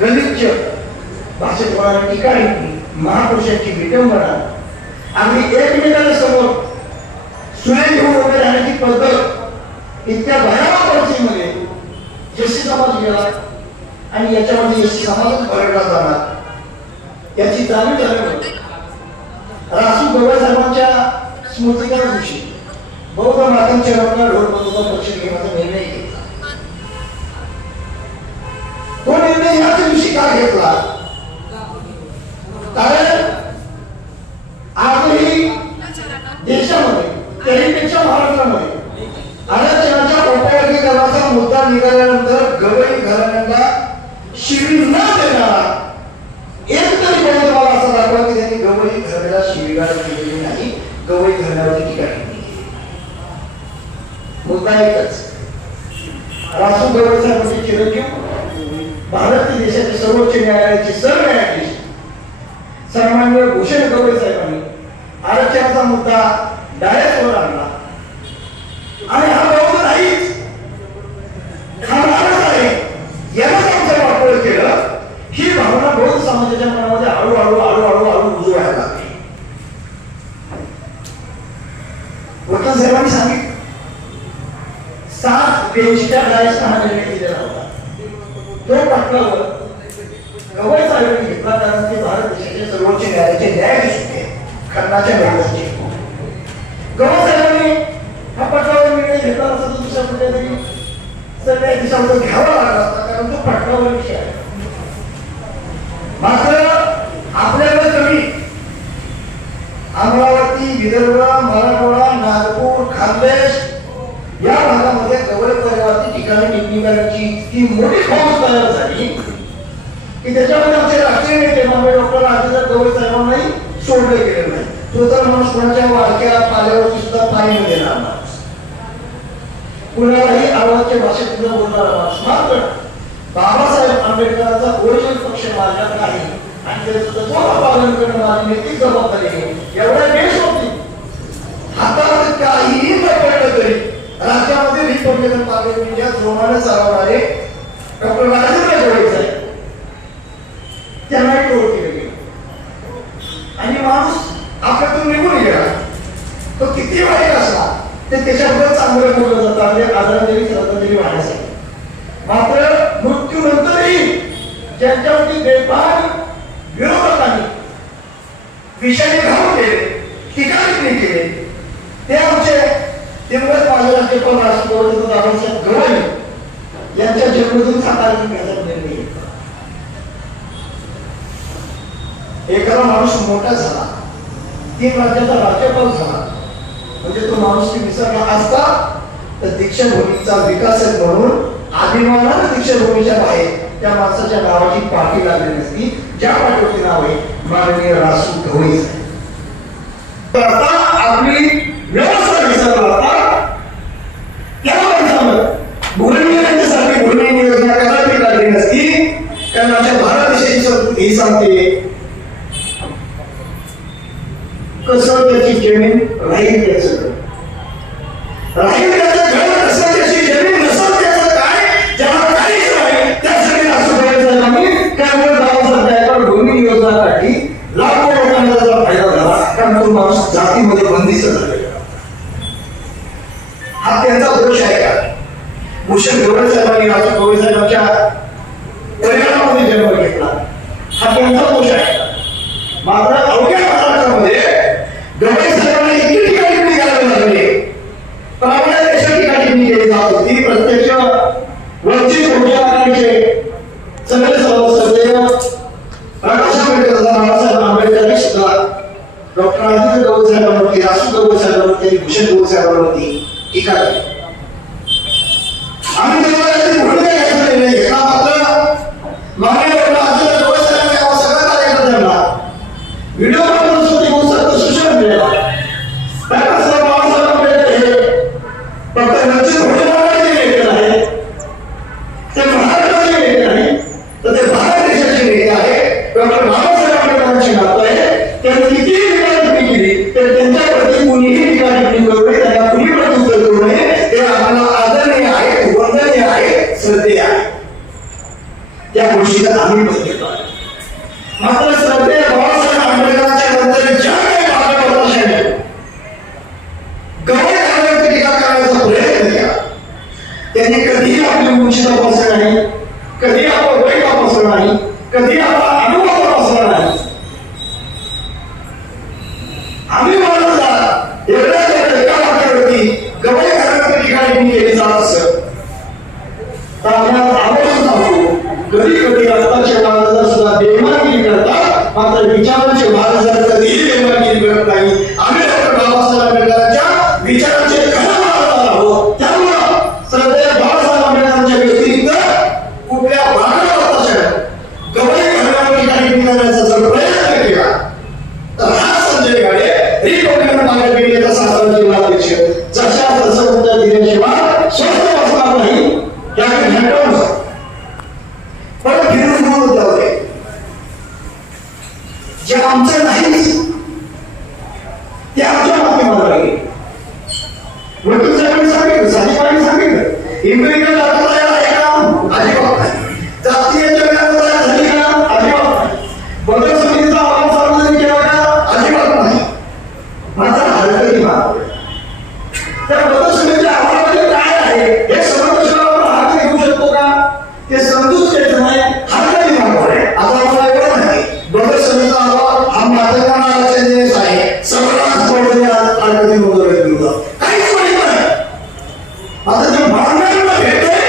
गलिच्छ भाषेत होणारी टीका महापुरुषांची विटंबना अगदी एकमेकांना समोर सुने घेऊन उभे राहण्याची पद्धत इतक्या भयानक परिस्थितीमध्ये एसटी समाज गेला आणि याच्यामध्ये एसटी समाजच भरडला जाणार याची जाणीव झाल्यामुळे रासू गवळ साहेबांच्या स्मृतीच्या दिवशी बौद्ध मातांच्या लोकांना ढोल बंधुता परिषद घेण्याचा निर्णय घेतला. तो निर्णय याच दिवशी का घेतला कारण आजही देशामध्ये त्याहीपेक्षा महाराष्ट्रामध्ये आरक्षणाच्या औपचारिकरणाचा मुद्दा निघाल्यानंतर गवई घराण्यांना शिवी न देणारा एक तरी बौद्ध मला असं दाखवा की त्यांनी गवई घराण्याला शिवीगाळ केलेली नाही गवई घराण्यावरती टीका केली. मुद्दा एकच रासू गवई साहेबांचे चिरंजीव भारतीय देशाचे सर्वोच्च न्यायालयाचे सरन्यायाधीश सन्माननीय भूषण गवई साहेबांनी आरक्षणाचा मुद्दा डायसवर आणला आणि हा बौद्ध नाहीच हा माणूस आहे यालाच आमचं वापर केलं. ही भावना बौद्ध समाजाच्या मनामध्ये हळूहळू रुजवायला लागली. वकील साहेबांनी सांगितलं 782 डायसचा हा निर्णय दिलेला होता. तो पटलावर गवई साहेबांनी घेतला कारण ते भारत देशाचे सर्वोच्च न्यायालयाचे न्यायाधीश होते खंडाच्या निर्णयाचे. गवई साहेबांनी हा पटलावर निर्णय घेतला असता तर दुसऱ्या कुठल्या तरी सरन्यायाधीशावर घ्यावा लागला असता कारण तो पटलावर विषय आहे. मात्र आपल्याला कमी अमरावती, विदर्भ, मराठवाडा, नागपूर, खानदेश या भागामध्ये गवळी परिवाराची ठिकाणी टिप्पणीकरांची इतकी मोठी फौज तयार झाली की त्याच्यामध्ये आमचे राष्ट्रीय नेते माननीय डॉक्टर राजेंद्र गवळी साहेबांनाही सोडले गेले नाही. तो तर माणूस कोणाच्या वाळक्या पाल्यावरती सुद्धा पाणी न देणार माणूस, कुणालाही आवाजच्या भाषेत सुद्धा बोलणारा माणूस. मात्र बाबासाहेब आंबेडकरांचा ओरिजिनल पक्ष माझ्यात नाही आणि त्याचं तत्व पालन करणं माझी नैतिक जबाबदारी आहे. एवढ्या वेळ होती हातात काहीही न पडलं तरी राज्यामध्ये रिपब्लिकन पार्टी ऑफ इंडिया जोमाने चालवणारे डॉक्टर राजेंद्र गवळी साहेब त्यांनाही टोळ केले गेले आणि माणूस आपल्यातून निघून गेला. तो किती वाईट असला ते त्याच्याबद्दल चांगलं बोललं जातं म्हणजे आदरांजली श्रद्धांजली वाहण्यासाठी. मात्र मृत्यूनंतरही ज्यांच्यावरती बेभान विरोधकांनी विषयाने घालून केले, टीका केले, ते आमचे दिवंगत माजी राज्यपाल राष्ट्रपती दादासाहेब गवळी यांच्या जन्मदिन साकारण्याचा निर्णय घेतला. एखादा माणूस मोठा झाला, 3 राज्याचा राज्यपाल झाला म्हणजे तो माणूस विसरला असता तर दीक्षाभूमीचा विकासक म्हणून अभिमानाने दीक्षाभूमीच्या बाहेर त्या माणसाच्या नावाची पाठी लागली नसती, ज्या पाठीवरती नाव आहे माननीय रासू गवळी साहेब. आपली व्यवस्था विसरला होता त्या माणसानं भूमिसारखी भूमी योजना कदापि लागली नसती. कारण आमच्या भारत देशाची संस्कृती ही सांगते कसं त्याची जमीन राहील त्याचं राहील त्याचं घर, कसं त्याची जमीन नसत त्याचं काय, ज्याला काहीच नाही त्यासाठी असं करायचं आम्ही. त्यामुळे बाबासाहेब भूमी योजना काढली, लाखो लोकांना त्याचा फायदा झाला कारण तो माणूस जातीमध्ये बंदिस्त झालेला. हा त्यांचा दोष आहे का? भूषण गवळी साहेबांनी राजू गवळी साहेबांच्या परिवारामध्ये जन्म घेतला, हा त्यांचा दोष आहे. मात्र अवघ्या महाराष्ट्रामध्ये गवळी साहेबांनी इतकी टीका टिप्पणी करावी लागली पण आपल्या देशात टीका टिप्पणी केली जात होती. प्रत्यक्ष वंचित बहुजन आघाडीचे सगळे सदस्य प्रकाश आंबेडकर, बाबासाहेब आंबेडकरांनी सुद्धा डॉक्टर राजेंद्र गवळी साहेबांवरती, रासू गवळी साहेबांवरती, भूषण गवळी साहेबांवरती टीका केली. आम्ही त्याच्यावरती भूमिका घ्यायचा निर्णय घेतला. मात्र माननीय डॉक्टर राजेंद्र गवळी साहेबांनी सगळ्या कार्यकर्त्यांना व्हिडिओ कॉन्फरन्सवरती होऊ शकतं सूचना दिल्या. बाबासाहेब आंबेडकर हे फक्त वंचित बहुजन आघाडीचे नेते आहे, ते महाराष्ट्राचे नेते आहे, तर ते भारत देशाचे नेते आहे. डॉक्टर बाबासाहेब आंबेडकरांची नातं आहे. त्यांनी कितीही टीका टिप्पणी केली तर त्यांच्याप्रती कुणीही टीका टिप्पणी करू नये, त्यांना कुणी प्रत्युत्तर करू नये. ते आम्हाला आदरणीय आहे, वंदनीय आहे, श्रद्धेय आहे. त्या गोष्टीला आम्ही बदल घेतो. मात्र श्रद्धेय बाबासाहेब आंबेडकरांच्या नंतर ज्या काही भागात गवळी साहेबांची टीका करण्याचा प्रयत्न केला त्यांनी कधीही आपली उंची तपासली नाही, कधी आपलं वय तपासलं नाही, कधी आपला अनुभव तपासला नाही. आम्ही म्हणत एवढ्या एका वाक्यावरती गवळी साहेबांची टीका टिप्पणी केली जात असत तर आम्हाला आवर्जून सांगतो कधी कधी रक्ताच्या मार्गाचा सुद्धा बेमानगिरी करतात, मात्र विचारांचे मार्ग कधीही बेमानगिरी करत नाही. आम्ही डॉक्टर बाबासाहेब आंबेडकरांच्या विचारांचे खरं आहोत. त्यामुळं श्रद्धेय बाबासाहेब आंबेडकरांच्या व्यतिरिक्त कुठल्या भागाला गवळी घराण्यावर टीका टिप्पणी करण्याचा जर प्रयत्न केला तर हा संजय गाडे रिपब्लिकन पार्टी ऑफ इंडियाचा 7वा जिल्हाध्यक्ष जशा तसं उत्तर दिल्याशिवाय स्वस्थ बसणार नाही. त्याकडे हटवून पण फिरून बोलत जाऊ जे आमचं नाही ते आमच्या माध्यमाला लागेल. वकील साहेबांनी सांगितलं, साहेबांनी सांगितलं इम्पेरियल दाखला आहे का? अजिबात नाही. जातीयांच्या व्यापारात झाली का? अजिबात नाही. बदल समितीचा अहवाल सार्वजनिक केला का? अजिबात नाही. मात्र हरकती मागतोय तर बदल समितीच्या अहवालामध्ये काय आहे हे सर्वपक्षाला आपण हात घेऊ शकतो का? ते समजूच घ्यायचं नाही, हरकती मागतोय. आता आम्हाला एवढं नाही बदल समितीचा अहवाल हा माध्यमांना आरक्षण आहे, सर्वांना हरकती नोंदवली काहीच माहित नाही. आता जे भांडणांना भेटतोय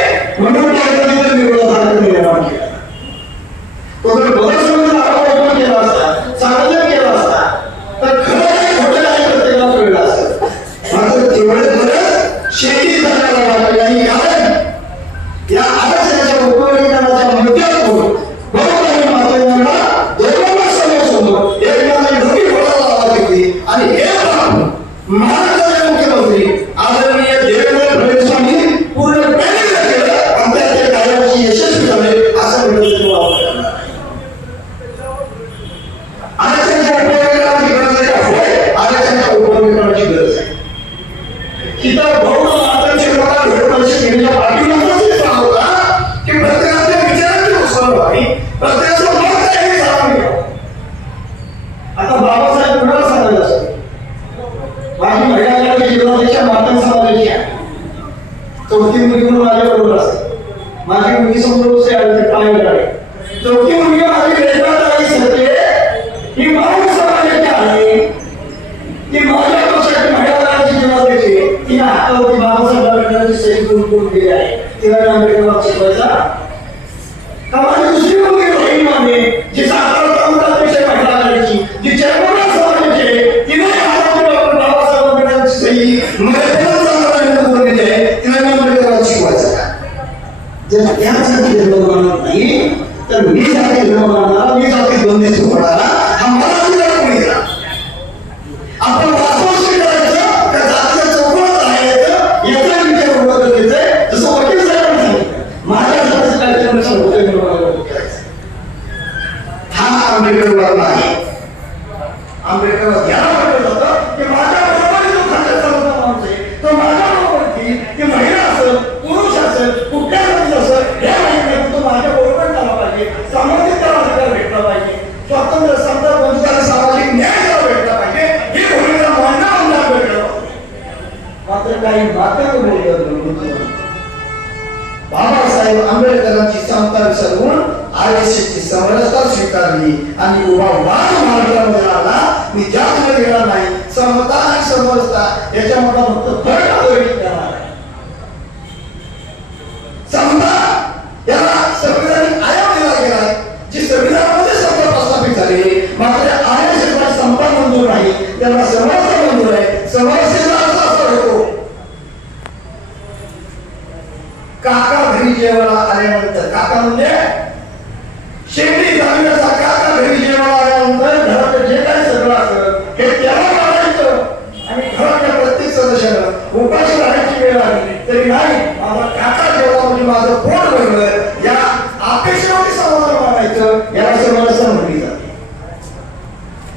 मुलगी म्हणून माझ्याबरोबर असते. माझी मुलगी समोर बसते आणि पाय काढे. चौथी मुलगी माझी रेखाताई सत्रे, ही माणूस समाजाची आहे. ती माझ्या पक्षाची महिला आयोगाची जेव्हा देते, तिने हातावरती बाबासाहेब आंबेडकरांची सही करून दिली आहे. तिला आंबेडकरांना शिकवायचा. का माझी दुसरी मुलगी रोहिणी माने, जी सातारा तालुक्यात विषय महिला आयोगाची, जी चेअरमन समाजाची आहे, तिने हातावरती डॉक्टर बाबासाहेब आंबेडकरांची सही जर त्यासाठी धर्म मानत नाही तर मी जाती धर्म मानणारा, मी जाती बंदिस्त होणारा हा मला अधिकार कोणी दिला? आपण वास्तव स्वीकारायचं त्या जातीच्या चौकटात राहायचं याचा विचार उभा गरजेचं आहे. जसं वकील साहेबांनी सांगितलं, माझ्या जातीचं काहीतरी करायचं. हा आंबेडकर आहे. आंबेडकर याला म्हटलं जातं की माझ्या बरोबर जो खात्याचा माणूस आहे तो माझ्या बरोबर ती महिला असेल, पुरुष असेल, कुठल्या जातीचा असेल हे माहिती नाही, तो माझ्या बरोबर झाला पाहिजे. सामाजिक त्याला अधिकार भेटला पाहिजे. स्वातंत्र्य, समता, बंधुता, सामाजिक न्याय त्याला भेटला पाहिजे. ही भूमिका मान्य आंबेडकर. मात्र काही मात्र बोलले बाबासाहेब आंबेडकरांची समता विसरून RSSची समरसता स्वीकारली आणि उभा वाद मार्गामध्ये आला. मी जास्त गेला नाही. समता आणि समरसता याच्यामध्ये फक्त फरक आहे. समता याला संविधानिक आयाम दिला गेला, जी संविधानामध्ये समता प्रस्थापित झाली. मात्र RSSला समता मंजूर नाही, त्याला समरसता मंजूर आहे. समरसतेचा अर्थ असा होतो, काका घरी जेवायला आल्यानंतर, काका म्हणजे शेवटी जाण्याचा काका घरी जेवायला आल्यानंतर घरात जे काही सगळं असतं हे त्याला वाढायचं आणि घरातल्या प्रत्येक सदस्यानं उपाशी राहायची वेळ आली तरी नाही, माझा काका जेवला म्हणजे माझं पोट भरलं या अपेक्षेवरती समाधान मानायचं. याला समरसता म्हटली जाते.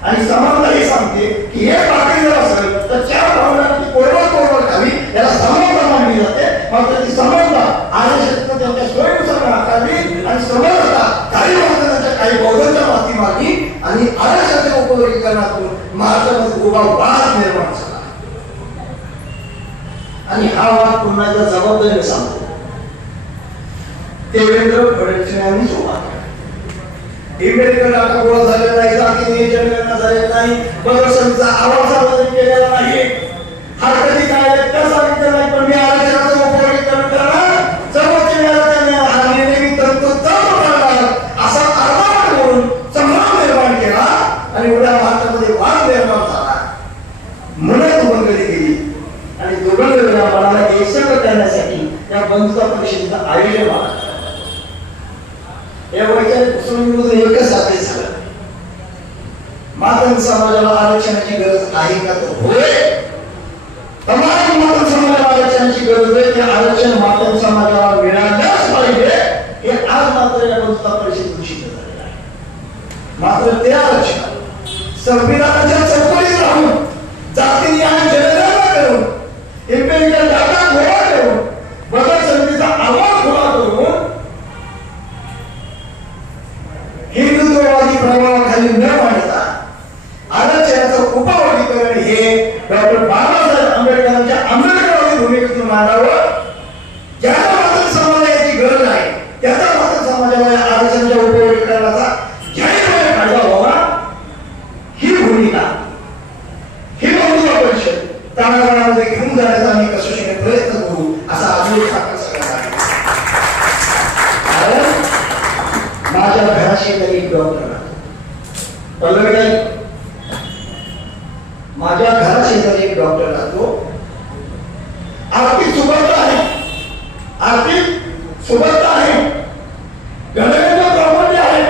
आणि समानता हे सांगते की हे पाकळी जर असेल तर चार भावनांची कोरबड खावी, याला समानता मानली जाते. मात्र ती समानता RSSनं त्यांच्या सोयीनुसार आकारली आणि समरसता काही महाराजांच्या काही बौद्धांच्या माध्यमांनी आणि RSSच्या उपवर्गीकरणातून महाराष्ट्रामध्ये उभा वाद निर्माण झाला. आणि हा वाद पुन्हा एकदा जबाबदारीने सांगतो, देवेंद्र फडणवीस यांनी सुरुवात केली. मेडिकल डाटा गोळा झालेला नाही, जाती नियोजन झालेलं नाही, प्रदर्शनचा आवाज सार्वजनिक केलेला नाही. हा कधी काय त्या सांगितलं नाही, पण मी RSSचं उपवर्गीकरण करणार, सर्वोच्च न्यायालयाने हा निर्णय मी तरतूद करणार असा अर्धवट करून संभ्रम निर्माण केला आणि उद्या भारतामध्ये वाद निर्माण झाला. म्हणत मंगली गेली आणि दुर्गंध मनाला एकसंग करण्यासाठी या बंधुता परिषदेचं आयोजन झालं. या वैचारिक घुसळीमधून एकच साध्य झालं, मातंग समाजाला आरक्षणाची गरज आहे का? तर होय, तमाम मातंग समाजाला आरक्षणाची गरज आहे. ते आरक्षण मातंग समाजाला मिळाल्याच पाहिजे हे आज मात्र या बंधुता परिषदेतून सिद्ध झालेलं आहे. मात्र ते आरक्षण संविधानाच्या चौकटीत राहून जाती आणि जनगणना करून एम्पिरिकल डाटा गोळा करून बदल समितीचा अहवाल गोळा करून हिंदुत्ववादी प्रभावाखाली न मांडता आरक्षणाचं उपवर्गीकरण हे डॉक्टर बाबासाहेब आंबेडकरांच्या आंबेडकरवादी भूमिकेतून मांडावं. ज्याला मात्र समाजाची गरज आहे त्याचा मात्र समाजाला या आरक्षणाच्या उपवर्गीकरणाचा जाहीरपणे फायदा व्हावा ही भूमिका ही बंधुता परिषद तळागाळामध्ये घेऊन जाण्याचा आम्ही कसोशीने प्रयत्न करू असा आग्रह सगळ्यांना आहे. कारण माझ्या घराशी एक डॉक्टर पल्लवीताई, माझ्या घराशेजारी एक डॉक्टर राहतो. आर्थिक सुबत्ता आहे, आर्थिक सुबत्ता आहे, गणवेंद्र प्रॉपर्टी आहे.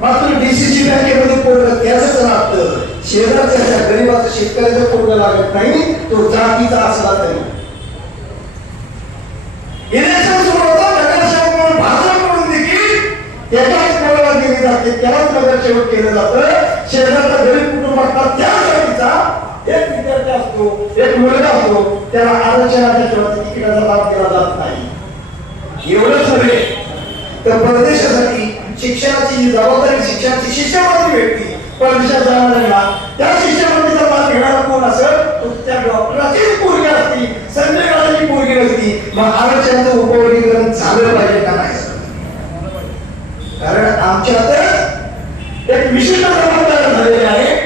मात्र DCC बँकेमध्ये पोरग त्याच लागतं, शेजारच्या गरीबाचं शेतकऱ्याचं पोरग लागत नाही, तो जातीचा असला तरी. इलेक्शन सुरू होतं, नगरसेवक म्हणून भाषण म्हणून देखील त्याच्याच पोराला दिली जाते, त्यालाच नगरसेवक केलं जातं. शेजारचा गरीब कुटुंबातला त्या जातीचा एक विद्यार्थी असतो, एक मुलगा असतो, त्याला आरक्षणाच्या किंवा तिकिटाचा लाभ दिला जात नाही. एवढंच नव्हे तर परदेशासाठी शिक्षणाची जी जबाबदारी, शिक्षणाची शिष्यवृत्ती भेटती परदेशात जाणाऱ्यांना, त्या शिष्यवृत्तीचा लाभ घेणारा कोण असेल तो त्या डॉक्टराची पोरगी असती, संजय गांधीची पोरगी नसती. मग आरक्षणाचं उपवर्गीकरण झालं पाहिजे का नाही कारण आमच्यात एक विशिष्ट जबाबदारी झालेली आहे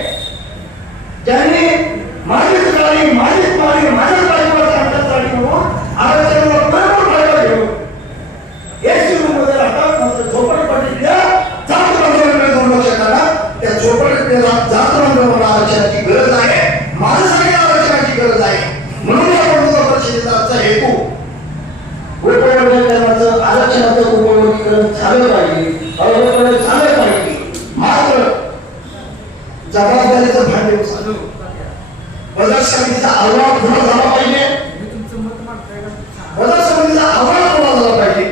ज्यांनी माझीच गाडी माझीच मारी माझ्याच गाडीवर सांगतात गाडी म्हणून आरक्षणाला बरोबर फायदा घेऊन एसी रूम मध्ये राहतात मात्र झोपडपट्टीतल्या जात बांधवांकडे दुर्लक्ष करा त्या झोपडपट्टीतल्या जात बांधवांना आरक्षणाची गरज आहे माझ्यासाठी आरक्षणाची गरज आहे म्हणून या बंधुत्व परिषदेचा आजचा हेतू उपवर्गीकरणाचं आरक्षणाचं उपवर्गीकरण झालं पाहिजे अवघड झालं पाहिजे मात्र जबाबदारीचं भांडे चालू बदल समितीचा अहवाल पूर्ण झाला पाहिजे बदल समितीचा अहवाल पूर्ण झाला पाहिजे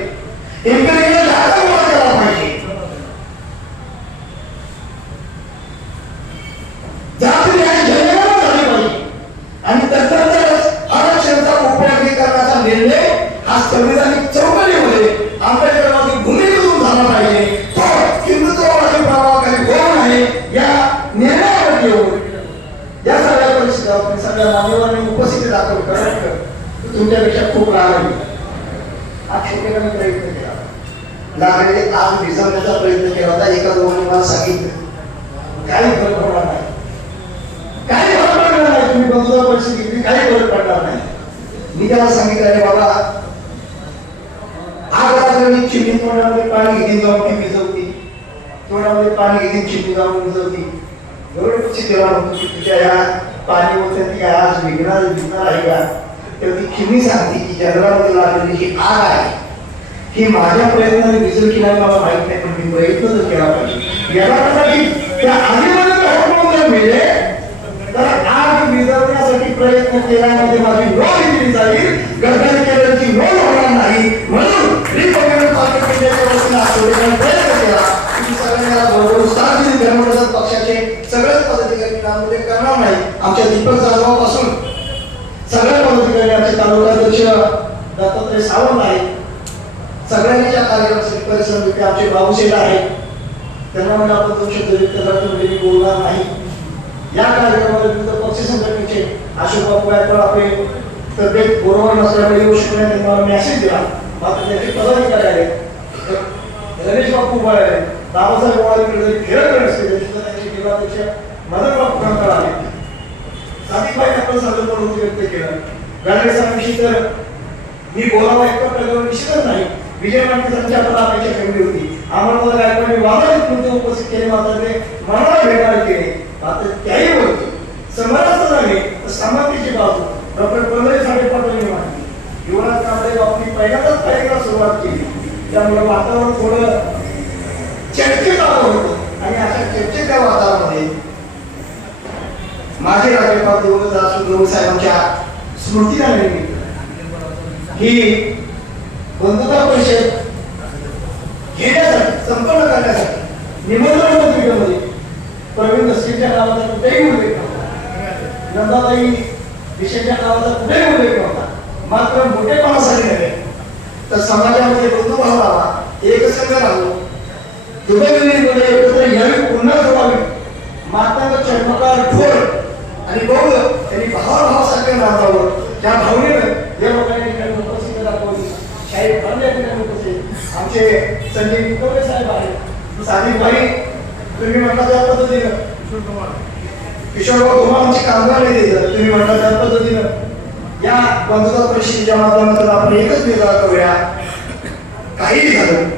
इम्पेरियल डाटा गोळा केला पाहिजे जातीय जनगणना झाली पाहिजे आणि तंत्रज्ञान आरक्षणाचा उपवर्गीकरणाचा निर्णय हा संविधानिक चौकटीमध्ये आंबेडकरवादी भूमिकेतून झाला पाहिजे तो हिंदुत्ववादी प्रभावाखाली होऊ नये या निर्णयावर येऊन या सगळ्या परिस्थितीवर सगळ्या मान्यवरांनी उपस्थिती दाखवली तुमच्यापेक्षा खूप लहान हा छोटेखानी प्रयत्न केला लागलेले आग भिजवण्याचा प्रयत्न केला होता एका दोघांनी मला सांगितलं काही फरक पडणार नाही काही फरक पडणार नाही तुम्ही बंधुत्व परिस्थिती काही फरक पडणार नाही मी त्याला सांगितलं अरे बाबा आग लागली चिमणी तोंडामध्ये पाणी घेऊन जाऊन ती भिजवती तोंडामध्ये पाणी घेऊन चिमणी जाऊन भिजवती एवढे पक्षी तेव्हा नव्हतं की तुझ्या या पाणी होतं ती काय आज विघणार आहे का तेव्हा ती चिमणी सांगते की जंगलामध्ये लागलेली ही आग आहे ही माझ्या प्रयत्नाने भिजल की नाही मला माहित नाही पण मी प्रयत्न जर केला पाहिजे यासाठी त्या आगीमध्ये जर मिळेल तर आग विझवण्यासाठी प्रयत्न केल्यामध्ये माझी नोंद दिली जाईल गडबड केल्याची नोंद होणार नाही म्हणून रिपब्लिकन पार्टीच्या वतीने आठवड्याने प्रयत्न केला की सगळ्यांना बरोबर साथ दिली धर्मप्रसाद पक्षाचे सगळेच पदाधिकारी नाममध्ये करणार नाही आमच्या दीपक जाधवापासून सगळ्या पदाधिकारी आमचे तालुकाध्यक्ष दत्तात्रय सावंत आहेत सगळ्यांच्या कार्यक्रमासाठी परिसर आमचे बाबूशेठ आहेत त्यांना म्हणजे आपण दोन शब्द व्यक्त करतो मी बोलणार नाही या कार्यक्रमाला विविध पक्ष संघटनेचे अशोक बापू गायकवाड आपले तब्येत बरोबर नसल्यामुळे येऊ शकले नाही मला मेसेज दिला मात्र त्याचे पदाधिकारी आले रमेश बापू उभाळे बाबासाहेब गोवाळीकडे जरी फिरत नसते त्यांचे जिल्हाध्यक्ष मदन बापू कांकळ आले सादिकभाई आपण साधन व्यक्त केलं गणेशांविषयी तर मी बोलावं इतकं प्रकार निश्चितच नाही विजय माणसांची आपण अपेक्षा ठेवली होती आम्हाला गायकवाडी वादात मुद्दे उपस्थित केले मात्र ते मनाला भेटायला केले मात्र त्याही होते समरस झाले तर समाधीची बाजू डॉक्टर पंधरा साडेपाच मांडली युवराज कांबळे बाबतीत पहिल्यांदाच कार्यक्रम सुरुवात केली त्यामुळे वातावरण थोडं चर्चेत आलं होतं आणि अशा चर्चेच्या वातावरणामध्ये माझे राज्यपाल देवेंद्र साहेबांच्या स्मृतिदिनानिमित्त ही बंधुता परिषद घेण्यासाठी संपन्न करण्यासाठी निमंत्रण पत्रिकेमध्ये प्रवीण दस्तीच्या नावाचा कुठेही उल्लेख नव्हता नंदाताई विषयाच्या नावाचा कुठेही उल्लेख नव्हता मात्र मोठेपणासाठी नव्हे तर समाजामध्ये बंधुभाव राहावा एकसंघ राहावं दुबईमध्ये एकत्र यावी पुन्हा जोडावी मातांना चर्मकार ठोर आणि बौद्ध यांनी भावाभावासारखे राहावं त्या भावनेनं या लोकांनी ठिकाणी उपस्थित दाखवली शाहीर खान या ठिकाणी उपस्थित आमचे संजय विकवले साहेब आहेत सादिकभाई तुम्ही म्हणता त्या पद्धतीनं किशोरभाऊ धुमाळ आमचे कामगार नेते तुम्ही म्हणता त्या पद्धतीनं या बंधुता परिषदेच्या माध्यमातून आपण एकच निर्धार करूया काही झालं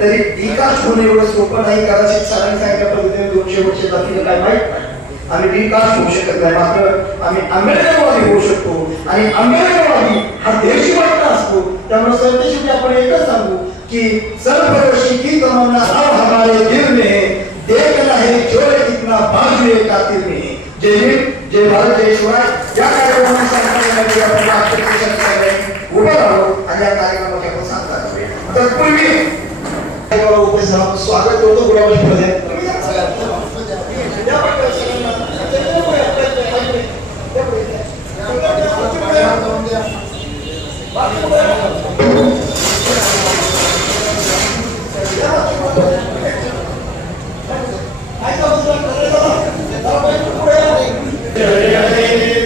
तरी विकास होणे एवढं सोपं नाही कदाचित सरांनी सांगितल्या पद्धतीने 200 वर्ष जातील काय माहित नाही आम्ही विकास होऊ शकत नाही मात्र आम्ही आंबेडकरवादी होऊ शकतो आणि आंबेडकरवादी हा देशभक्त असतो त्यामुळे सरदेशेवटी आपण एकच सांगू की सर्वदर्शी की तमन्ना अब हमारे दिल में है देखना है जोर कितना बाजू कातिल में है जय हिंद जय भारत जय शिवाय या कार्यक्रमाला सांगण्यासाठी आपण आजच्या उभं राहू आणि या कार्यक्रमाची आपण सांगता करूया तत्पूर्वी स्वागत करतो गुलाबी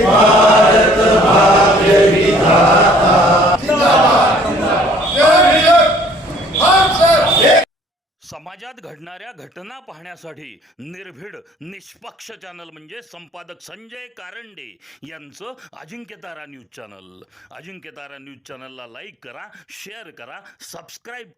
भारत भाग्य विधाता समाजात घडणाऱ्या घटना पाहण्यासाठी निर्भीड निष्पक्ष चॅनल म्हणजे संपादक संजय कारंडे यांचं Ajinkyatara news channel. Ajinkyatara news चॅनलला लाईक करा, शेअर करा, सबस्क्राईब